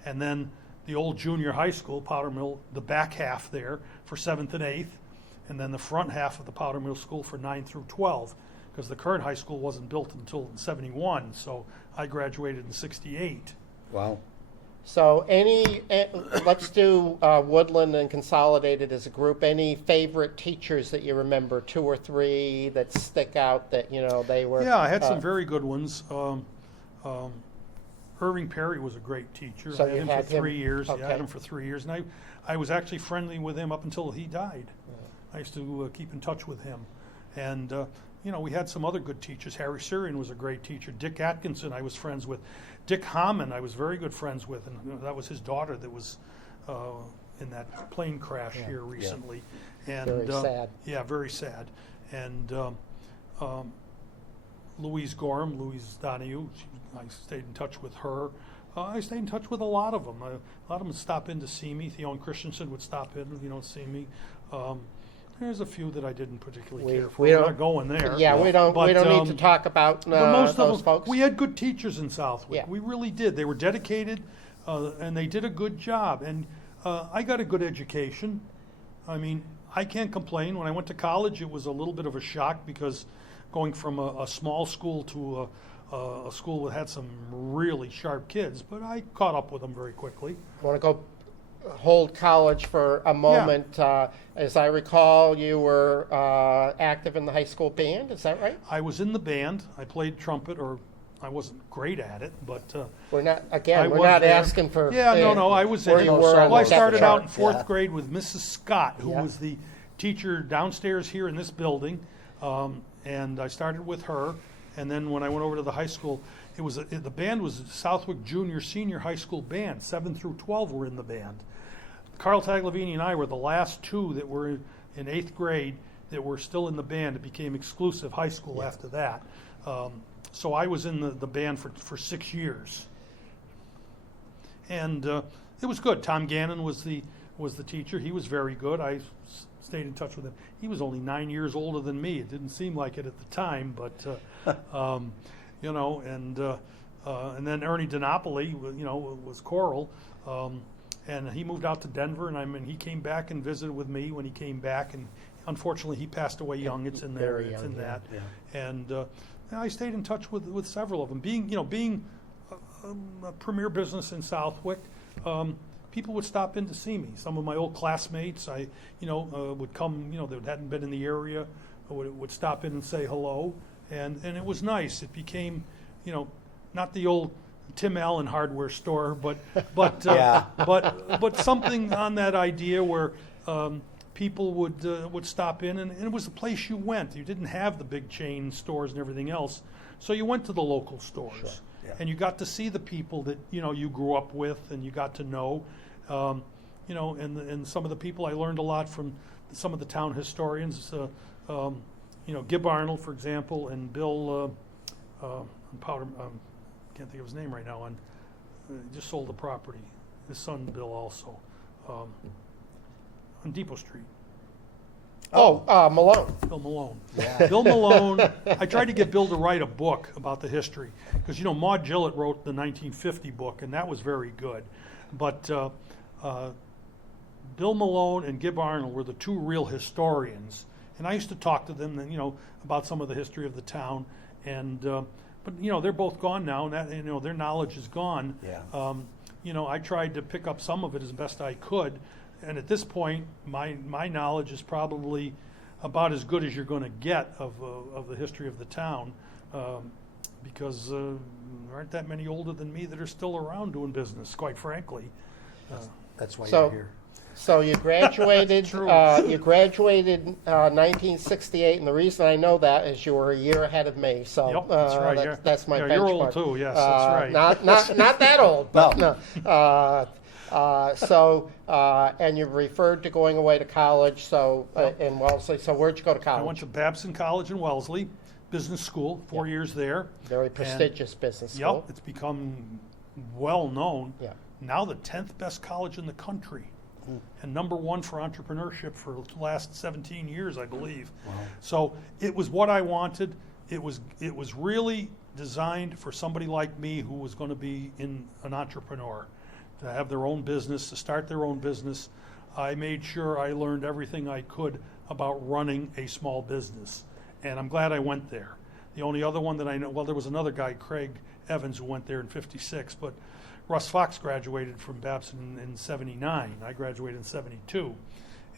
And then the old junior high school, Powder Mill, the back half there for 7th and 8th. And then the front half of the Powder Mill School for 9 through 12, because the current high school wasn't built until 71, so I graduated in 68. Wow. So, let's do Woodland and Consolidated as a group. Any favorite teachers that you remember, 2 or 3 that stick out that, they were? Yeah, I had some very good ones. Irving Perry was a great teacher. So I had you him had for 3 years. okay. Yeah, I had him for 3 years, and I was actually friendly with him up until he died. I used to keep in touch with him. And, we had some other good teachers. Harry Surian was a great teacher. Dick Atkinson I was friends with. Dick Hammond I was very good friends with, and that was his daughter that was in that plane crash here recently. And, Very sad. Yeah, very sad. And Louise Gorham, Louise Donahue, I stayed in touch with her. I stayed in touch with a lot of them. A lot of them would stop in to see me. Theon Christensen would stop in, see me. There's a few that I didn't particularly care for. We're not going there. Yeah, we don't need to talk about but most those of them, folks. we had good teachers in Southwick. Yeah. We really did. They were dedicated, and they did a good job. And I got a good education. I mean, I can't complain. When I went to college, it was a little bit of a shock because going from a small school to a school that had some really sharp kids, but I caught up with them very quickly. Want to go hold college for a moment? As I recall, you were active in the high school band. Is that right? I was in the band. I played trumpet, or I wasn't great at it, but We're not I was there. asking for. Yeah, no, I was in where it. you were Well, on I the started depth out in chart. 4th grade with Mrs. Scott, who Yeah. was the teacher downstairs here in this building, and I started with her. And then when I went over to the high school, the band was Southwick Junior Senior High School band. 7 through 12 were in the band. Carl Taglavini and I were the last 2 that were in 8th grade that were still in the band. It became exclusive high school after that. So I was in the band for 6 years. And it was good. Tom Gannon was the teacher. He was very good. I stayed in touch with him. He was only 9 years older than me. It didn't seem like it at the time, but and then Ernie DiNapoli, was choral. And he moved out to Denver, and he came back and visited with me when he came back. And unfortunately, he passed away young. It's in there. Very It's young, in yeah. that. And I stayed in touch with several of them. Being a premier business in Southwick, people would stop in to see me. Some of my old classmates, would come. That hadn't been in the area, would stop in and say hello, and it was nice. It became, not the old Tim Allen hardware store, but Yeah. but something on that idea where people would stop in, and it was the place you went. You didn't have the big chain stores and everything else, so you went to the local stores, Sure. Yeah. and you got to see the people that you grew up with, and you got to know, and some of the people I learned a lot from some of the town historians, Gib Arnold, for example, and Bill Powder. Can't think of his name right now. He just sold the property. His son Bill also, on Depot Street. Malone. Bill Malone. Yeah. Bill Malone. I tried to get Bill to write a book about the history because Maud Gillett wrote the 1950 book, and that was very good. But Bill Malone and Gib Arnold were the 2 real historians, and I used to talk to them, about some of the history of the town, and. But they're both gone now, and that their knowledge is gone. Yeah. I tried to pick up some of it as best I could, and at this point, my knowledge is probably about as good as you're going to get of the history of the town, because there aren't that many older than me that are still around doing business, quite frankly. That's why So- you're here. So you graduated. True. You graduated 1968, and the reason I know that is you were a year aher of me. So Yep, that's right. that's my yeah, benchmark. you're old too. Yes, that's right. Not that old, but No. no. And you referred to going away to college. So in Wellesley. So where'd you go to college? I went to Babson College in Wellesley, business school, 4 years there. Very prestigious business school. Yep, it's become well known. Yeah. Now the 10th best college in the country, and #1 for entrepreneurship for the last 17 years, I believe. Wow. So it was what I wanted. It was really designed for somebody like me who was going to be an entrepreneur, to have their own business, to start their own business. I made sure I learned everything I could about running a small business, and I'm glad I went there. The only other one that I know, well, there was another guy, Craig Evans, who went there in '56, but Russ Fox graduated from Babson in '79. I graduated in '72,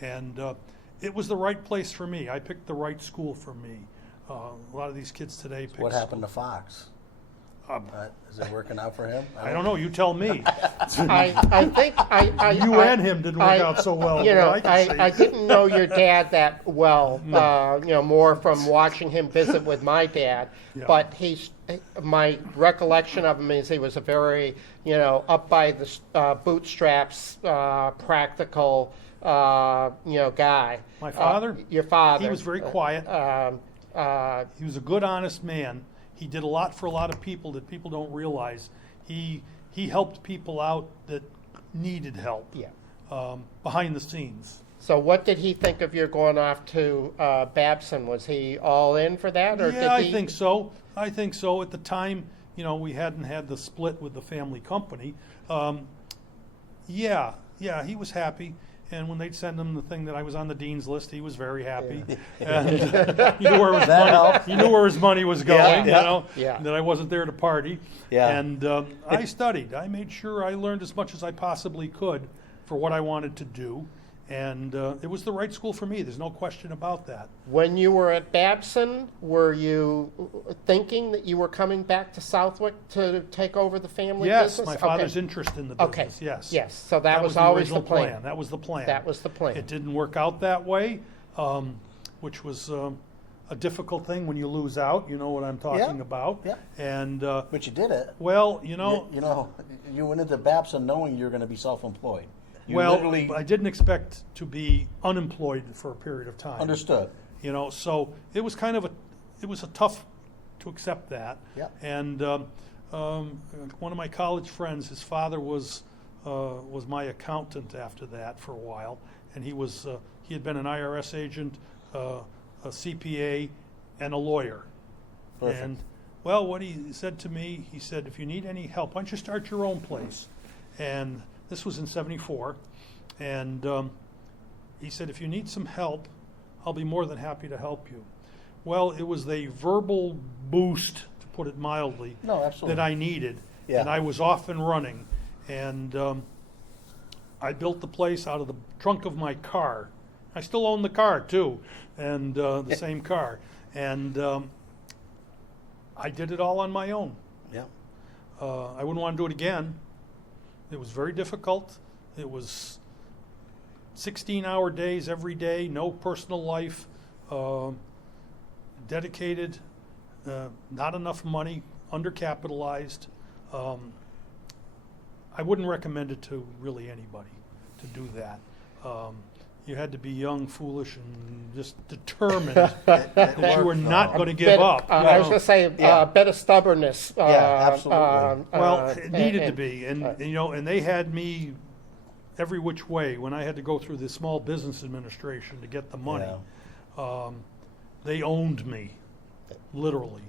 and it was the right place for me. I picked the right school for me. A lot of these kids today pick What happened to Fox? Is it working out for him? I don't know. You tell me. I think You and him didn't work out so well. You know, I can see. I didn't know your dad that well. More from watching him visit with my dad. Yeah. But my recollection of him is he was a very, up by the bootstraps, practical, guy. My father? Your father. He was very quiet. He was a good, honest man. He did a lot for a lot of people that people don't realize. He helped people out that needed help. Yeah. Behind the scenes. So what did he think of your going off to Babson? Was he all in for that, or Yeah, did he? I think so. I think so. At the time, we hadn't had the split with the family company. Yeah, he was happy. And when they'd send him the thing that I was on the dean's list, he was very happy. Yeah. And he knew where his money was going, Yeah. that I wasn't there to party. Yeah. And I studied. I made sure I learned as much as I possibly could for what I wanted to do. And it was the right school for me. There's no question about that. When you were at Babson, were you thinking that you were coming back to Southwick to take over the family Yes, business? my father's interest in the business, yes. Yes, so that was always the original plan. That was the plan. That was the plan. It didn't work out that way, which was a difficult thing when you lose out. You know what I'm talking about. Yeah. And But you did it. well, You went into Babson knowing you're going to be self-employed. You well, literally I didn't expect to be unemployed for a period of time. understood. So it was it was a tough to accept that. Yeah. And one of my college friends, his father was my accountant after that for a while, and he had been an IRS agent, a CPA, and a lawyer. Perfect. And well, what he said to me, he said, if you need any help, why don't you start your own place? And this was in '74, and he said, if you need some help, I'll be more than happy to help you. Well, it was the verbal boost, to put it mildly, No, absolutely. that I needed, Yeah. and I was off and running. And I built the place out of the trunk of my car. I still own the car, too, and the same car. And I did it all on my own. Yeah. I wouldn't want to do it again. It was very difficult. It was 16-hour days every day, no personal life, dedicated, not enough money, undercapitalized. I wouldn't recommend it to really anybody to do that. You had to be young, foolish, and just determined that you were not going to give up. I was going to say a bit of stubbornness. Absolutely. Well, it needed to be, and they had me every which way. When I had to go through the Small Business Administration to get the money, they owned me, literally,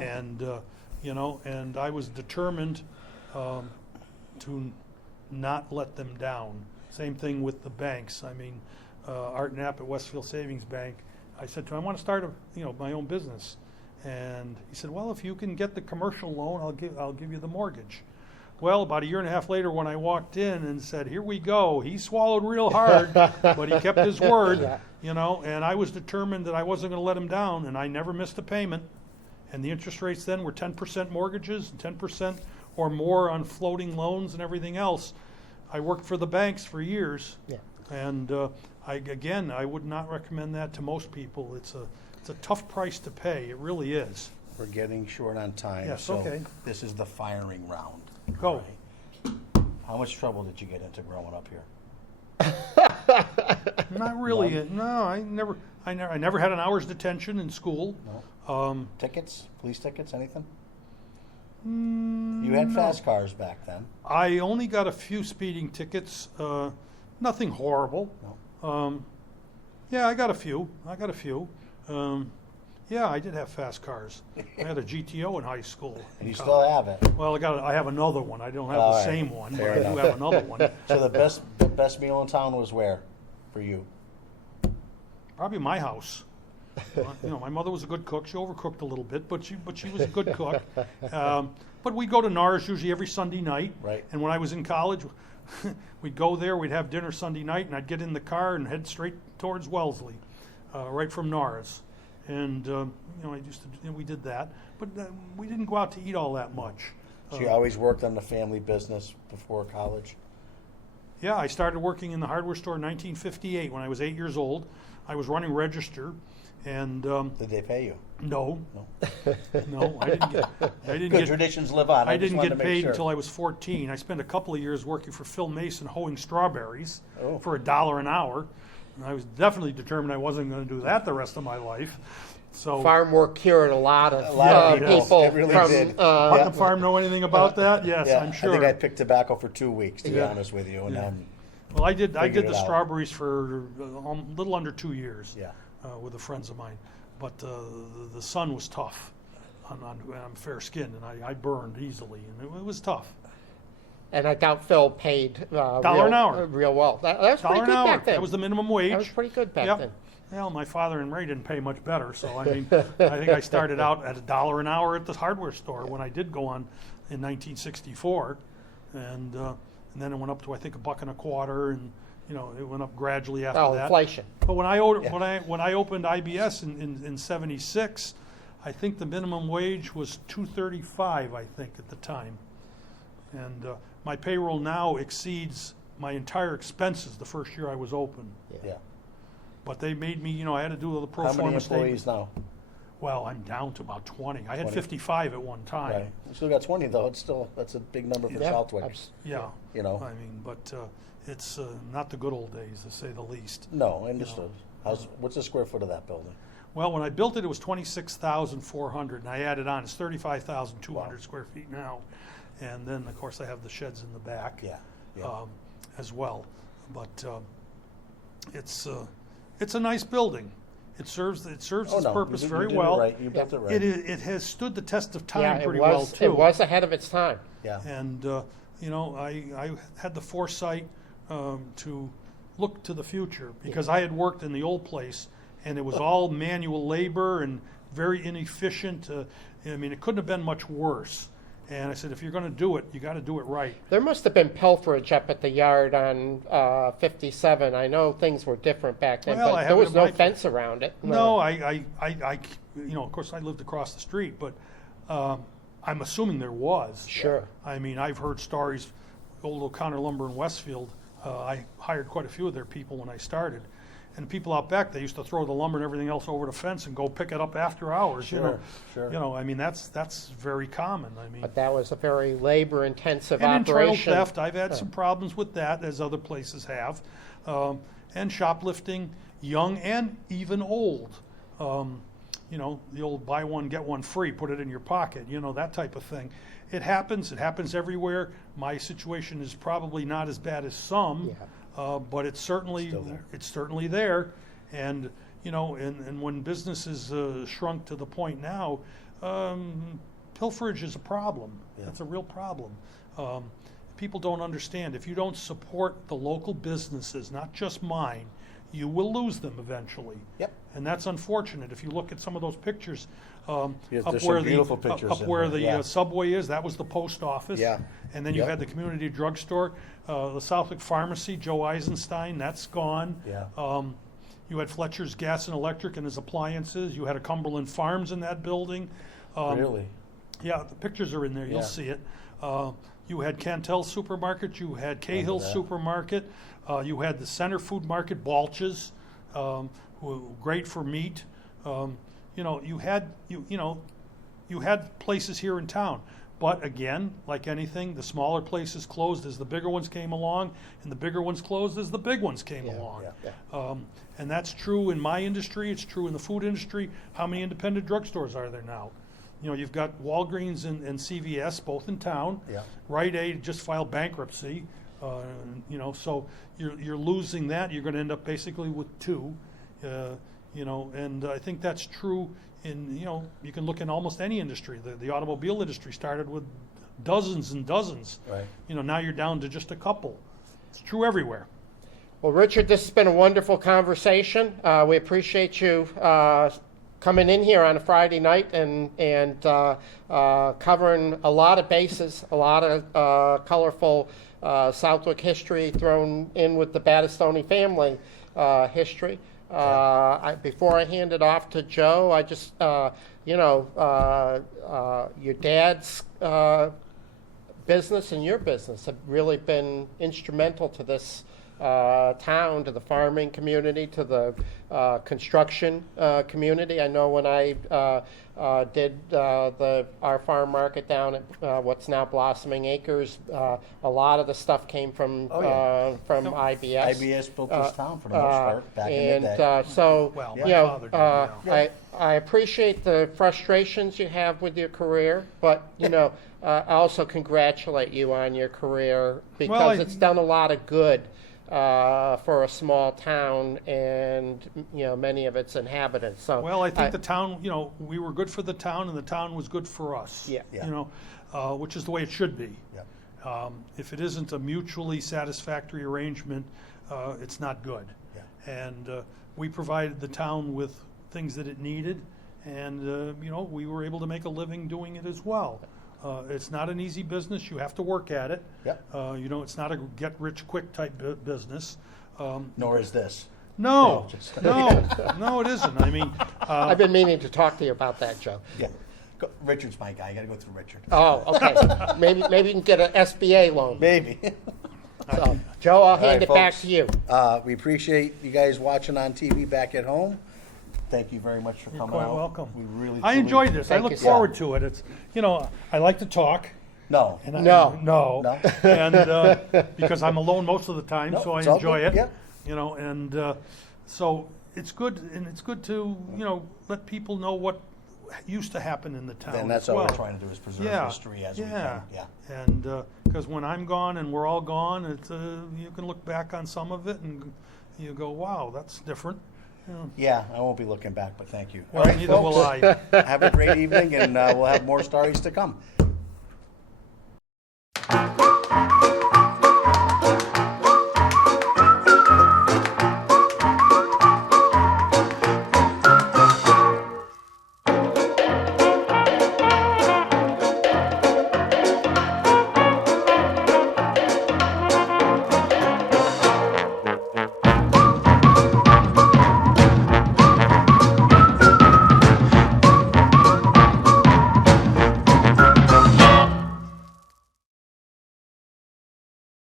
and and I was determined to not let them down. Same thing with the banks. I mean, Art Knapp at Westfield Savings Bank, I said to him, I want to start my own business. And he said, well, if you can get the commercial loan, I'll give you the mortgage. Well, about a year and a half later, when I walked in and said, here we go, he swallowed real hard, but he kept his word, and I was determined that I wasn't going to let him down, and I never missed a payment. And the interest rates then were 10% mortgages and 10% or more on floating loans and everything else. I worked for the banks for years, And I would not recommend that to most people. It's a tough price to pay. It really is. We're getting short on time. Yes, so okay. This is the firing round. Go. Right? How much trouble did you get into growing up here? Not really. No, I never had an hour's detention in school. No. Tickets? Police tickets? Anything? You had fast cars back then. I only got a few speeding tickets. Nothing horrible. No. Yeah, I got a few. Yeah, I did have fast cars. I had a GTO in high school. And you still have it. Well, I have another one. I don't have All the right. same one, Fair but I do enough. have another one. So the best meal in town was where for you? Probably my house. My mother was a good cook. She overcooked a little bit, but she was a good cook. But we go to NARS usually every Sunday night. Right. And when I was in college, we'd go there. We'd have dinner Sunday night, and I'd get in the car and head straight towards Wellesley, right from NARS. And we did that, but we didn't go out to eat all that much. So you always worked on the family business before college? Yeah, I started working in the hardware store in 1958 when I was 8 years old. I was running register, and Did they pay you? no, No. I didn't Good get traditions live on. I just didn't wanted get to make paid sure. until I was 14. I spent a couple of years working for Phil Mason hoeing strawberries Oh. for $1 an hour. And I was definitely determined I wasn't going to do that the rest of my life. So, Farm work cured a lot of people. people It really from did. Putnam Farm know anything about that? Yes, Yeah, I'm sure. I think I picked tobacco for 2 weeks, to be Yeah. honest with you. And Yeah. Well, I did Figured the it out. strawberries for a little under 2 years. Yeah. With the friends of mine, but the sun was tough. I'm fair skinned, and I burned easily, and it was tough. And I doubt Phil paid $1 an hour. real well. That was pretty $1 good an hour. back then. That was the minimum wage. That was pretty good back Yep. then. Well, my father and Ray didn't pay much better, so I mean, I think I started out at $1 an hour at the hardware store when I did go on in 1964, and then it went up to I think $1.25, and it went up gradually after Oh, that. inflation. But when I opened IBS in '76, I think the minimum wage was $2.35, I think, at the time, and my payroll now exceeds my entire expenses the first year I was open. Yeah. But they made me, I had to do the pro How many forma employees statement. now? Well, I'm down to about 20. I had 20. 55 at one time. Right. You still got 20 though. That's a big number for Yeah. Southwick. Yeah. You know. I mean, but it's not the good old days, to say the least. No, I understood. What's the square foot of that building? Well, when I built it, it was 26,400, and I added on. It's 35,200 Wow. square feet now. And then, of course, I have the sheds in the back Yeah. Yeah. as well. But it's a nice building. It serves its purpose you very did well. It right. You built it right. It has stood the test of time Yeah, it pretty well was. too. It was ahead of its time. Yeah. And I had the foresight to look to the future because I had worked in the old place and it was all manual labor and very inefficient. I mean, it couldn't have been much worse. And I said, if you're going to do it, you got to do it right. There must have been pilferage up at the yard on 57. I know things were different back then, Well, I but there have it was in no my- fence around it. No, of course, I lived across the street, but I'm assuming there was. Sure. I mean, I've heard stories. Old O'Connor Lumber in Westfield. I hired quite a few of their people when I started, and the people out back, they used to throw the lumber and everything else over the fence and go pick it up after hours. Sure. I mean, that's very common. I mean, But that was a very labor-intensive and internal operation. theft. I've had some problems with that, as other places have, and shoplifting, young and even old. The old buy one get one free, put it in your pocket. That type of thing. It happens. It happens everywhere. My situation is probably not as bad as some, but it's certainly there. And and when business is shrunk to the point now, pilferage is a problem. Yeah. It's a real problem. People don't understand. If you don't support the local businesses, not just mine, you will lose them eventually. Yep. And that's unfortunate. If you look at some of those pictures, Yes, up there's where some beautiful pictures up in where there, the yeah. subway is, that was the post office. Yeah. And then you Yep. had the community drugstore, the Southwick Pharmacy, Joe Eisenstein, that's gone. Yeah. You had Fletcher's Gas and Electric and his appliances. You had a Cumberland Farms in that building. Really? Yeah, the pictures are in there. You'll Yeah. see it. You had Cantel Supermarket, you had Cahill that. Supermarket, you had the Center Food Market, Balch's, great for meat. You know, you had places here in town. But again, like anything, the smaller places closed as the bigger ones came along, and the bigger ones closed as the big ones came along. And that's true in my industry, it's true in the food industry. How many independent drugstores are there now? You know, you've got Walgreens and CVS, both in town. Rite Aid just filed bankruptcy. You know, so you're losing that. You're going to end up basically with two. You know, and I think that's true in, you know, you can look in almost any industry. The automobile industry started with dozens and dozens. Right. You know, now you're down to just a couple. It's true everywhere. Well, Richard, this has been a wonderful conversation. We appreciate you coming in here on a Friday night and covering a lot of bases, a lot of colorful Southwick history thrown in with the Battistoni family history. Before I hand it off to Joe, I just, you know, your dad's business and your business have really been instrumental to this town, to the farming community, to the construction community. I know when I did our farm market down at what's now Blossoming Acres, a lot of the stuff came from IBS. IBS built this town for the most part back in the day. And so, Well, you my know, father did, I appreciate the frustrations you have with your career, but, you know, I also congratulate you on your career because it's done a lot of good for a small town and, you know, many of its inhabitants. So, Well, I think the town, you know, we were good for the town and the town was good for us. Yeah. Yeah. You know, which is the way it should be. Yeah. If it isn't a mutually satisfactory arrangement, it's not good. Yeah. And we provided the town with things that it needed, and you know, we were able to make a living doing it as well. It's not an easy business. You have to work at it. Yep. You know, it's not a get-rich-quick type business. Nor is this. No, no, it isn't. I mean, I've been meaning to talk to you about that, Joe. Yeah. Richard's my guy. I got to go through Richard. Oh, okay. maybe you can get an SBA loan. Maybe. So, Joe, I'll hand right, it back folks. to you. We appreciate you guys watching on TV back at home. Thank you very much for coming quite out. welcome. We really. I truly- enjoyed this. I Thank look you, sir. forward to it. It's, you know, I like to talk. No. And No. no, and because I'm alone most of the time, No, so I it's all enjoy good. it. Yep. You know, and so it's good, and it's good to, you know, let people know what used to happen in the town. And that's as all well. we're trying to do is preserve history as we can. Yeah. And because when I'm gone and we're all gone, it's you can look back on some of it and you go, wow, that's different. You know, Yeah, I won't be looking back, but thank you. well, neither will I. Have a great evening, and we'll have more stories to come.